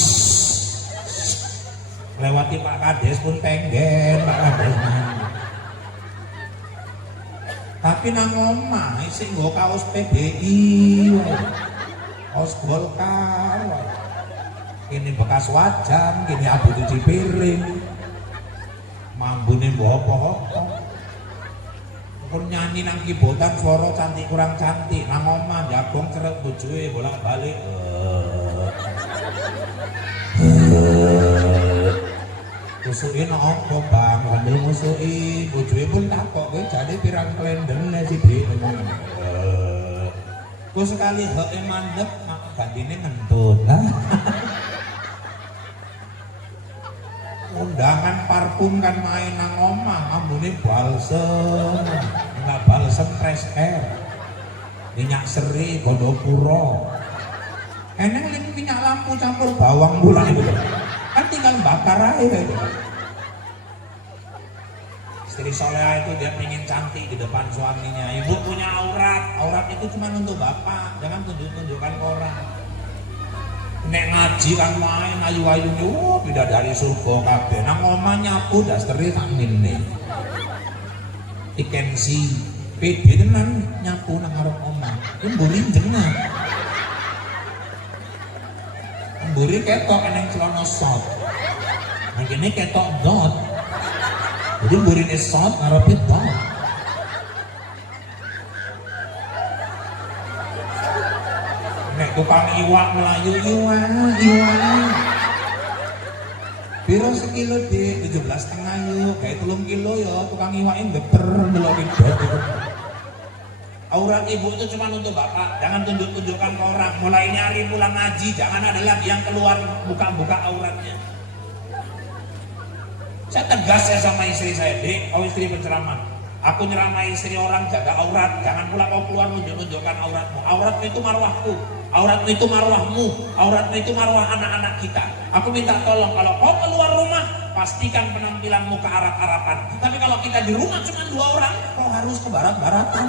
Lewati Pak Kades pun tenggen, Pak Kades. Tapi nang omah sing nggo kaos PBI wae. Kaos Golkar wae. Ini bekas wajan, kini abu cuci piring. Mambune mbok apa-apa. Pun nyanyi nang kibotan swara cantik kurang cantik, nang omah jagong cerek bojoe bolak-balik. Musuhin apa bang, sambil musuhin bojoe pun takok, kowe jane pirang klendene sithik. Ku sekali heke mandeg, gandine ngentut. Undangan parfum kan main nang omah, ambune balsem, enggak balsem fresh air, minyak seri, Gondopuro, eneng lagi minyak lampu campur bawang bulan itu, kan tinggal bakar aja. Istri soleha itu dia ingin cantik di depan suaminya. Ibu punya aurat itu cuma untuk bapak, jangan tunjukkan ke orang. Nek ngaji kan main ayu-ayu yo bidadari surga kabeh. Nang omah nyapu dasteri tak ngene. Ikensi pede tenan nyapu nang ngarep omah. Ku mburi jeneng. Mburi ketok eneng celana short. Nang kene ketok dot. Jadi mburine short ngarepe dot. Tukang iwak Melayu iwak piro sekilo di 17,5 yuk kayak 3 kilo ya tukang iwaknya geter ngelokin dot. Aurat ibu itu cuma untuk bapak, jangan tunjukkan ke orang. Mulai nyari pulang ngaji, jangan ada lagi yang keluar buka-buka auratnya. Saya tegas ya sama istri saya, Dek, kalau istri berceramah, aku nyeramai istri orang jaga aurat, jangan pula kau keluar menunjukkan auratmu. Auratmu itu marwahku, auratmu itu marwahmu, auratmu itu marwah anak-anak kita. Aku minta tolong kalau kau keluar rumah, pastikan penampilanmu ke Arab-Araban. Tapi kalau kita di rumah cuma 2 orang, kau harus ke barat-baratan.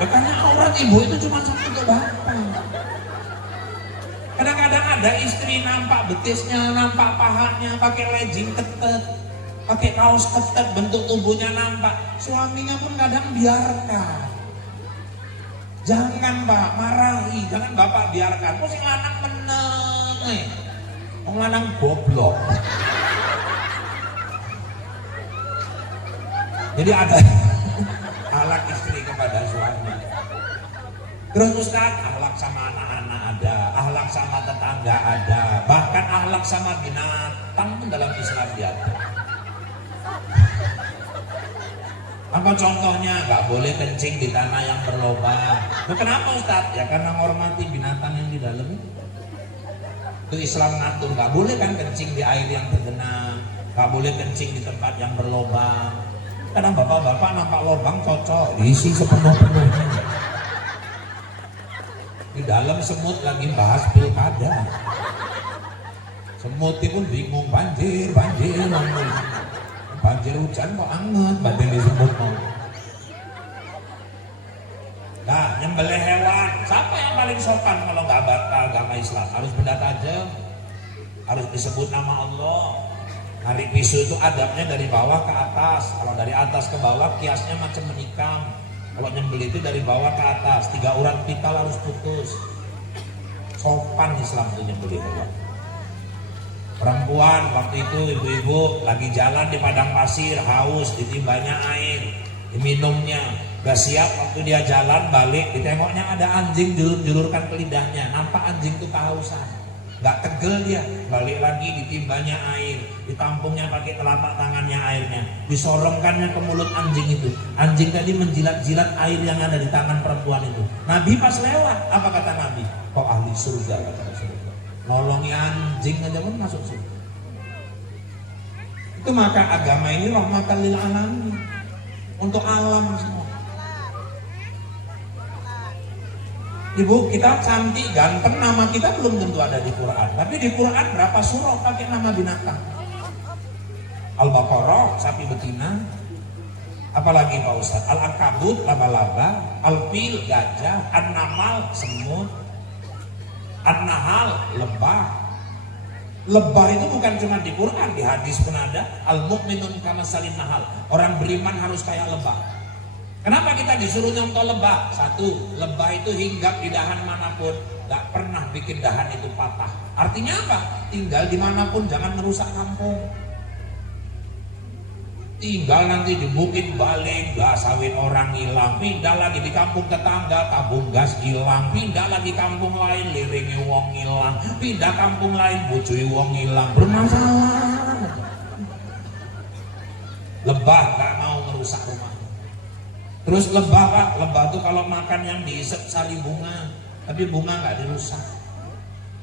Karena aurat ibu itu cuma satu ke bapak. Kadang-kadang ada istri nampak betisnya, nampak pahanya, pakai legging ketat, pakai kaos ketat, bentuk tubuhnya nampak. Suaminya pun kadang biarkan. Jangan Pak, marahi, jangan Bapak biarkan. Kok sing lanang meneng, wong lanang goblok. Jadi ada akhlak istri kepada suami. Terus Ustaz, akhlak sama anak-anak ada, akhlak sama tetangga ada, bahkan akhlak sama binatang pun dalam Islam ada. Apa contohnya? Gak boleh kencing di tanah yang berlobang. Nah, kenapa Ustaz? Ya karena menghormati binatang yang di dalam itu Islam ngatur. Gak boleh kan kencing di air yang tergenang, gak boleh kencing di tempat yang berlobang. Kadang bapak-bapak nampak lobang cocok diisi sepenuh-penuhnya. Di dalam semut lagi bahas pilkada. Semut itu bingung, banjir hujan kok anget, badan disebut mau. Nah, nyembelih hewan, siapa yang paling sopan kalau nggak batal agama Islam? Harus benda tajam, harus disebut nama Allah. Narik pisau itu adabnya dari bawah ke atas. Kalau dari atas ke bawah kiasnya macam menikam. Kalau nyembelih itu dari bawah ke atas, 3 urat vital harus putus. Sopan Islam itu nyembelih hewan. Perempuan waktu itu ibu-ibu lagi jalan di padang pasir, haus, ditimbanya air, diminumnya, gak siap waktu dia jalan balik, ditengoknya ada anjing julur-julurkan ke lidahnya, nampak anjing itu kehausan, gak tegel dia, balik lagi ditimbanya air, ditampungnya pakai telapak tangannya airnya, disorongkannya ke mulut anjing itu. Anjing tadi menjilat-jilat air yang ada di tangan perempuan itu. Nabi pas lewat, apa kata Nabi? Kau ahli surga, kata Rasulullah. Nolongi anjing aja pun masuk surga. Itu maka agama ini rahmatan lil alamin, untuk alam semua. Ibu, kita cantik, ganteng, nama kita belum tentu ada di Quran. Tapi di Quran berapa surah pakai nama binatang? Al-Baqarah, sapi betina. Apalagi Pak Ustaz? Al-Ankabut, laba-laba. Al-Fil, gajah. An-Namal, semut. An-Nahal, lebah. Lebah itu bukan cuma di Quran, di hadis pun ada. Al-mu'minun kamasalin nahal. Orang beriman harus kayak lebah. Kenapa kita disuruh nyontoh lebah? Satu, lebah itu hinggap di dahan manapun, gak pernah bikin dahan itu patah. Artinya apa? Tinggal dimanapun, jangan merusak kampung. Tinggal nanti di Bukit Baling, gak sawit orang hilang, pindah lagi di kampung tetangga, tabung gas hilang, pindah lagi kampung lain, liringi wong hilang, pindah kampung lain, bujui wong hilang, bermasalah. Lebah gak mau merusak rumah. Terus lebah Pak, lebah tuh kalau makan yang diisep sari bunga, tapi bunga gak dirusak.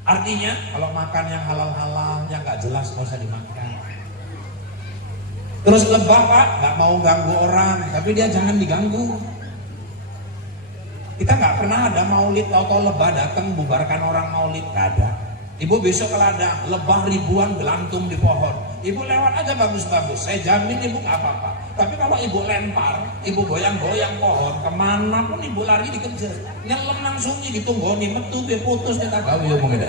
Artinya kalau makan yang halal-halal, yang gak jelas gak usah dimakan. Terus lebah Pak, nggak mau ganggu orang, tapi dia jangan diganggu. Kita nggak pernah ada maulid, tahu-tahu lebah datang bubarkan orang maulid, nggak ada. Ibu besok kalau ada lebah ribuan gelantung di pohon, ibu lewat aja bagus-bagus, saya jamin ibu nggak apa-apa. Tapi kalau ibu lempar, ibu goyang-goyang pohon, kemana pun ibu lari dikejar, nyelam langsung ditunggoni, metu, putus, kita tahu ya mungkin.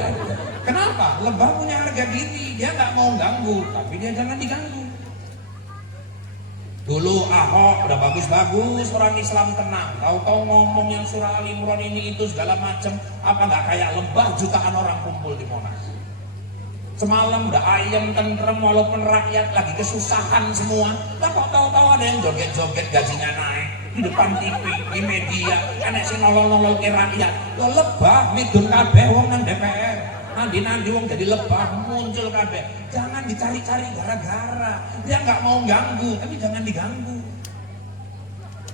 Kenapa? Lebah punya harga diri, dia nggak mau ganggu, tapi dia jangan diganggu. Dulu Ahok udah bagus-bagus, orang Islam tenang, tahu-tahu ngomong yang surah Al Imran ini itu segala macam, apa nggak kayak lebah jutaan orang kumpul di Monas. Semalam udah ayam tentrem walaupun rakyat lagi kesusahan semua, kok tahu-tahu ada yang joget-joget gajinya naik di depan TV, di media, enek sing nolol-nolol ke rakyat. Lo lebah midun kabeh wong nang DPR. Nanti wong jadi lebah muncul kabeh. Jangan dicari-cari gara-gara. Dia nggak mau ganggu, tapi jangan diganggu.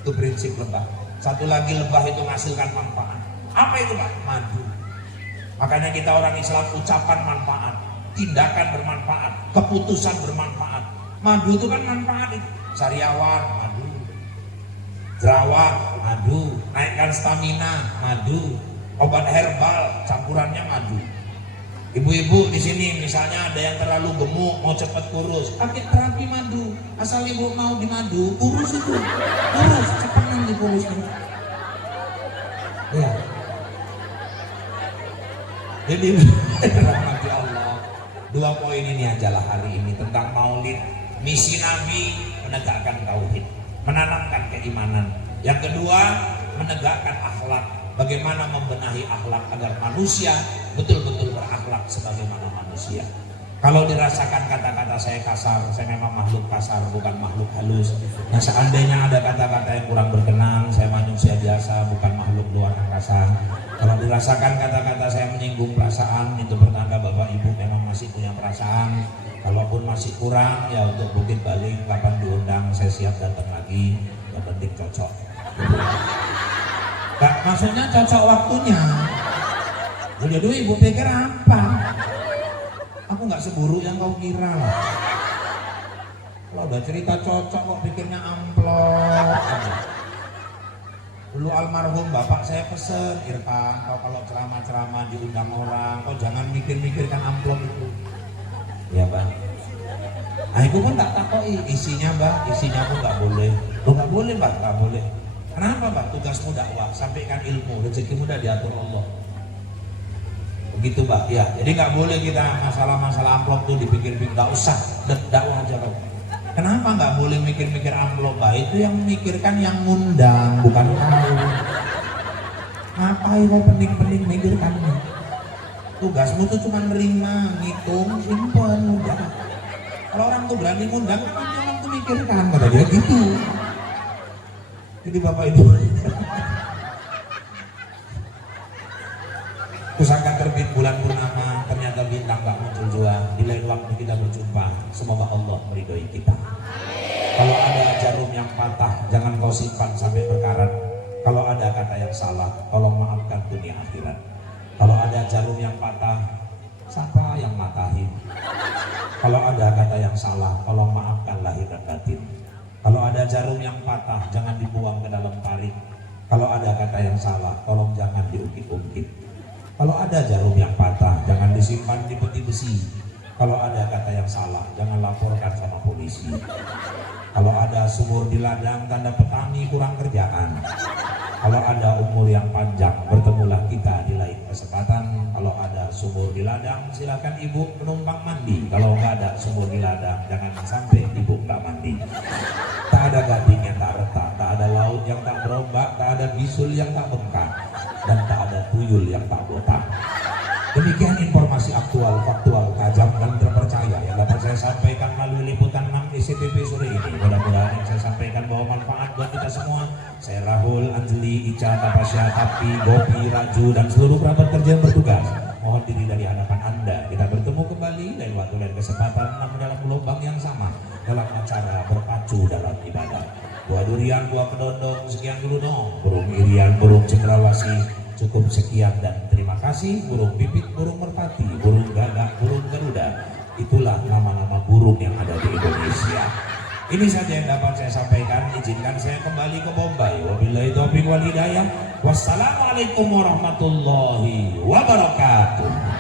Itu prinsip lebah. Satu lagi, lebah itu menghasilkan manfaat. Apa itu Pak? Madu. Makanya kita orang Islam ucapan manfaat, tindakan bermanfaat, keputusan bermanfaat. Madu itu kan manfaat itu. Sariawan, madu. Jerawat, madu. Naikkan stamina, madu. Obat herbal, campurannya madu. Ibu-ibu di sini misalnya ada yang terlalu gemuk, mau cepat kurus, pakai terapi madu. Asal ibu mau di madu, kurus itu, kurus, cepat nanti kurus. Ya. Jadi rahmati Allah. Dua poin ini ajalah hari ini tentang Maulid, misi Nabi menegakkan tauhid, menanamkan keimanan. Yang kedua, menegakkan akhlak. Bagaimana membenahi akhlak agar manusia betul-betul berakhlak sebagaimana manusia. Kalau dirasakan kata-kata saya kasar, saya memang makhluk kasar, bukan makhluk halus. Nah, seandainya ada kata-kata yang kurang berkenan, saya manusia biasa, bukan makhluk luar angkasa. Kalau dirasakan kata-kata saya menyinggung perasaan, itu bertanda Bapak Ibu memang masih punya perasaan. Kalaupun masih kurang, ya untuk Bukit Baling kapan diundang, saya siap datang lagi. Yang penting cocok. Gak, maksudnya cocok waktunya. Jadi ibu pikir apa? Aku nggak seburuk yang kau kira lah. Kalau udah cerita cocok kok pikirnya amplop. Dulu almarhum bapak saya pesen, Irfan, kau kalau ceramah-ceramah diundang orang, kau jangan mikir-mikirkan amplop itu. Ya Bang. Nah itu pun tak takoi isinya Bang, isinya pun nggak boleh. Lo nggak boleh Bang, nggak boleh. Kenapa Pak? Tugasmu dakwah, sampaikan ilmu, rezekimu udah diatur Allah. Begitu Pak, ya. Jadi nggak boleh kita masalah-masalah amplop tuh dipikir-pikir, nggak usah, dakwah aja Pak. Kenapa nggak boleh mikir-mikir amplop Pak? Itu yang memikirkan yang ngundang, bukan kau. Ngapain kau penting-penting mikirkan? Tugasmu tuh cuma nerima, ngitung, simpen, udah. Kalau orang tuh berani ngundang, kan orang tuh mikirkan, kata dia gitu. Jadi Bapak Ibu, pusaka terbit bulan purnama, ternyata bintang gak muncul jua. Di lain waktu kita berjumpa, semoga Allah meridhoi kita. Kalau ada jarum yang patah, jangan kau simpan sampai berkarat. Kalau ada kata yang salah, tolong maafkan dunia akhirat. Kalau ada jarum yang patah, siapa yang matahin? Kalau ada kata yang salah, tolong maafkan lahir dan batin. Kalau ada jarum yang patah, jangan dibuang ke dalam parit. Kalau ada kata yang salah, tolong jangan diungkit-ungkit. Kalau ada jarum yang patah, jangan disimpan di peti besi. Kalau ada kata yang salah, jangan laporkan sama polisi. Kalau ada sumur di ladang, tanda petani kurang kerjaan. Kalau ada umur yang panjang, bertemulah kita di lain kesempatan. Kalau ada sumur di ladang, silakan ibu menumpang mandi. Kalau nggak ada sumur di ladang, jangan sampai ibu nggak mandi. Tak ada gading yang tak retak, tak ada laut yang tak berombak, tak ada bisul yang tak bengkak, dan tak ada tuyul yang tak botak. Demikian informasi aktual, faktual, tajam dan terpercaya yang dapat saya sampaikan melalui liputan 6 ICTV sore ini. Mudah-mudahan yang saya sampaikan bawa manfaat buat kita semua. Saya Rahul, Anjeli, Ica, Tapasya, Tapi, Gopi, Raju, dan seluruh kerabat kerja yang bertugas mohon diri dari hadapan Anda. Kita bertemu kembali lain waktu dan kesempatan, namun dalam gelombang yang sama, dalam acara berpacu dalam ibadah. Buah durian, buah kedondong, sekian dulu dong. Burung irian, burung cendrawasih, cukup sekian dan terima kasih. Burung pipit, burung merpati, burung gagak, burung garuda, itulah nama-nama burung yang ada di Indonesia. Ini saja yang dapat saya sampaikan. Izinkan saya kembali ke Bombay. Wabillahi taufiq wal hidayah. Wassalamualaikum warahmatullahi wabarakatuh.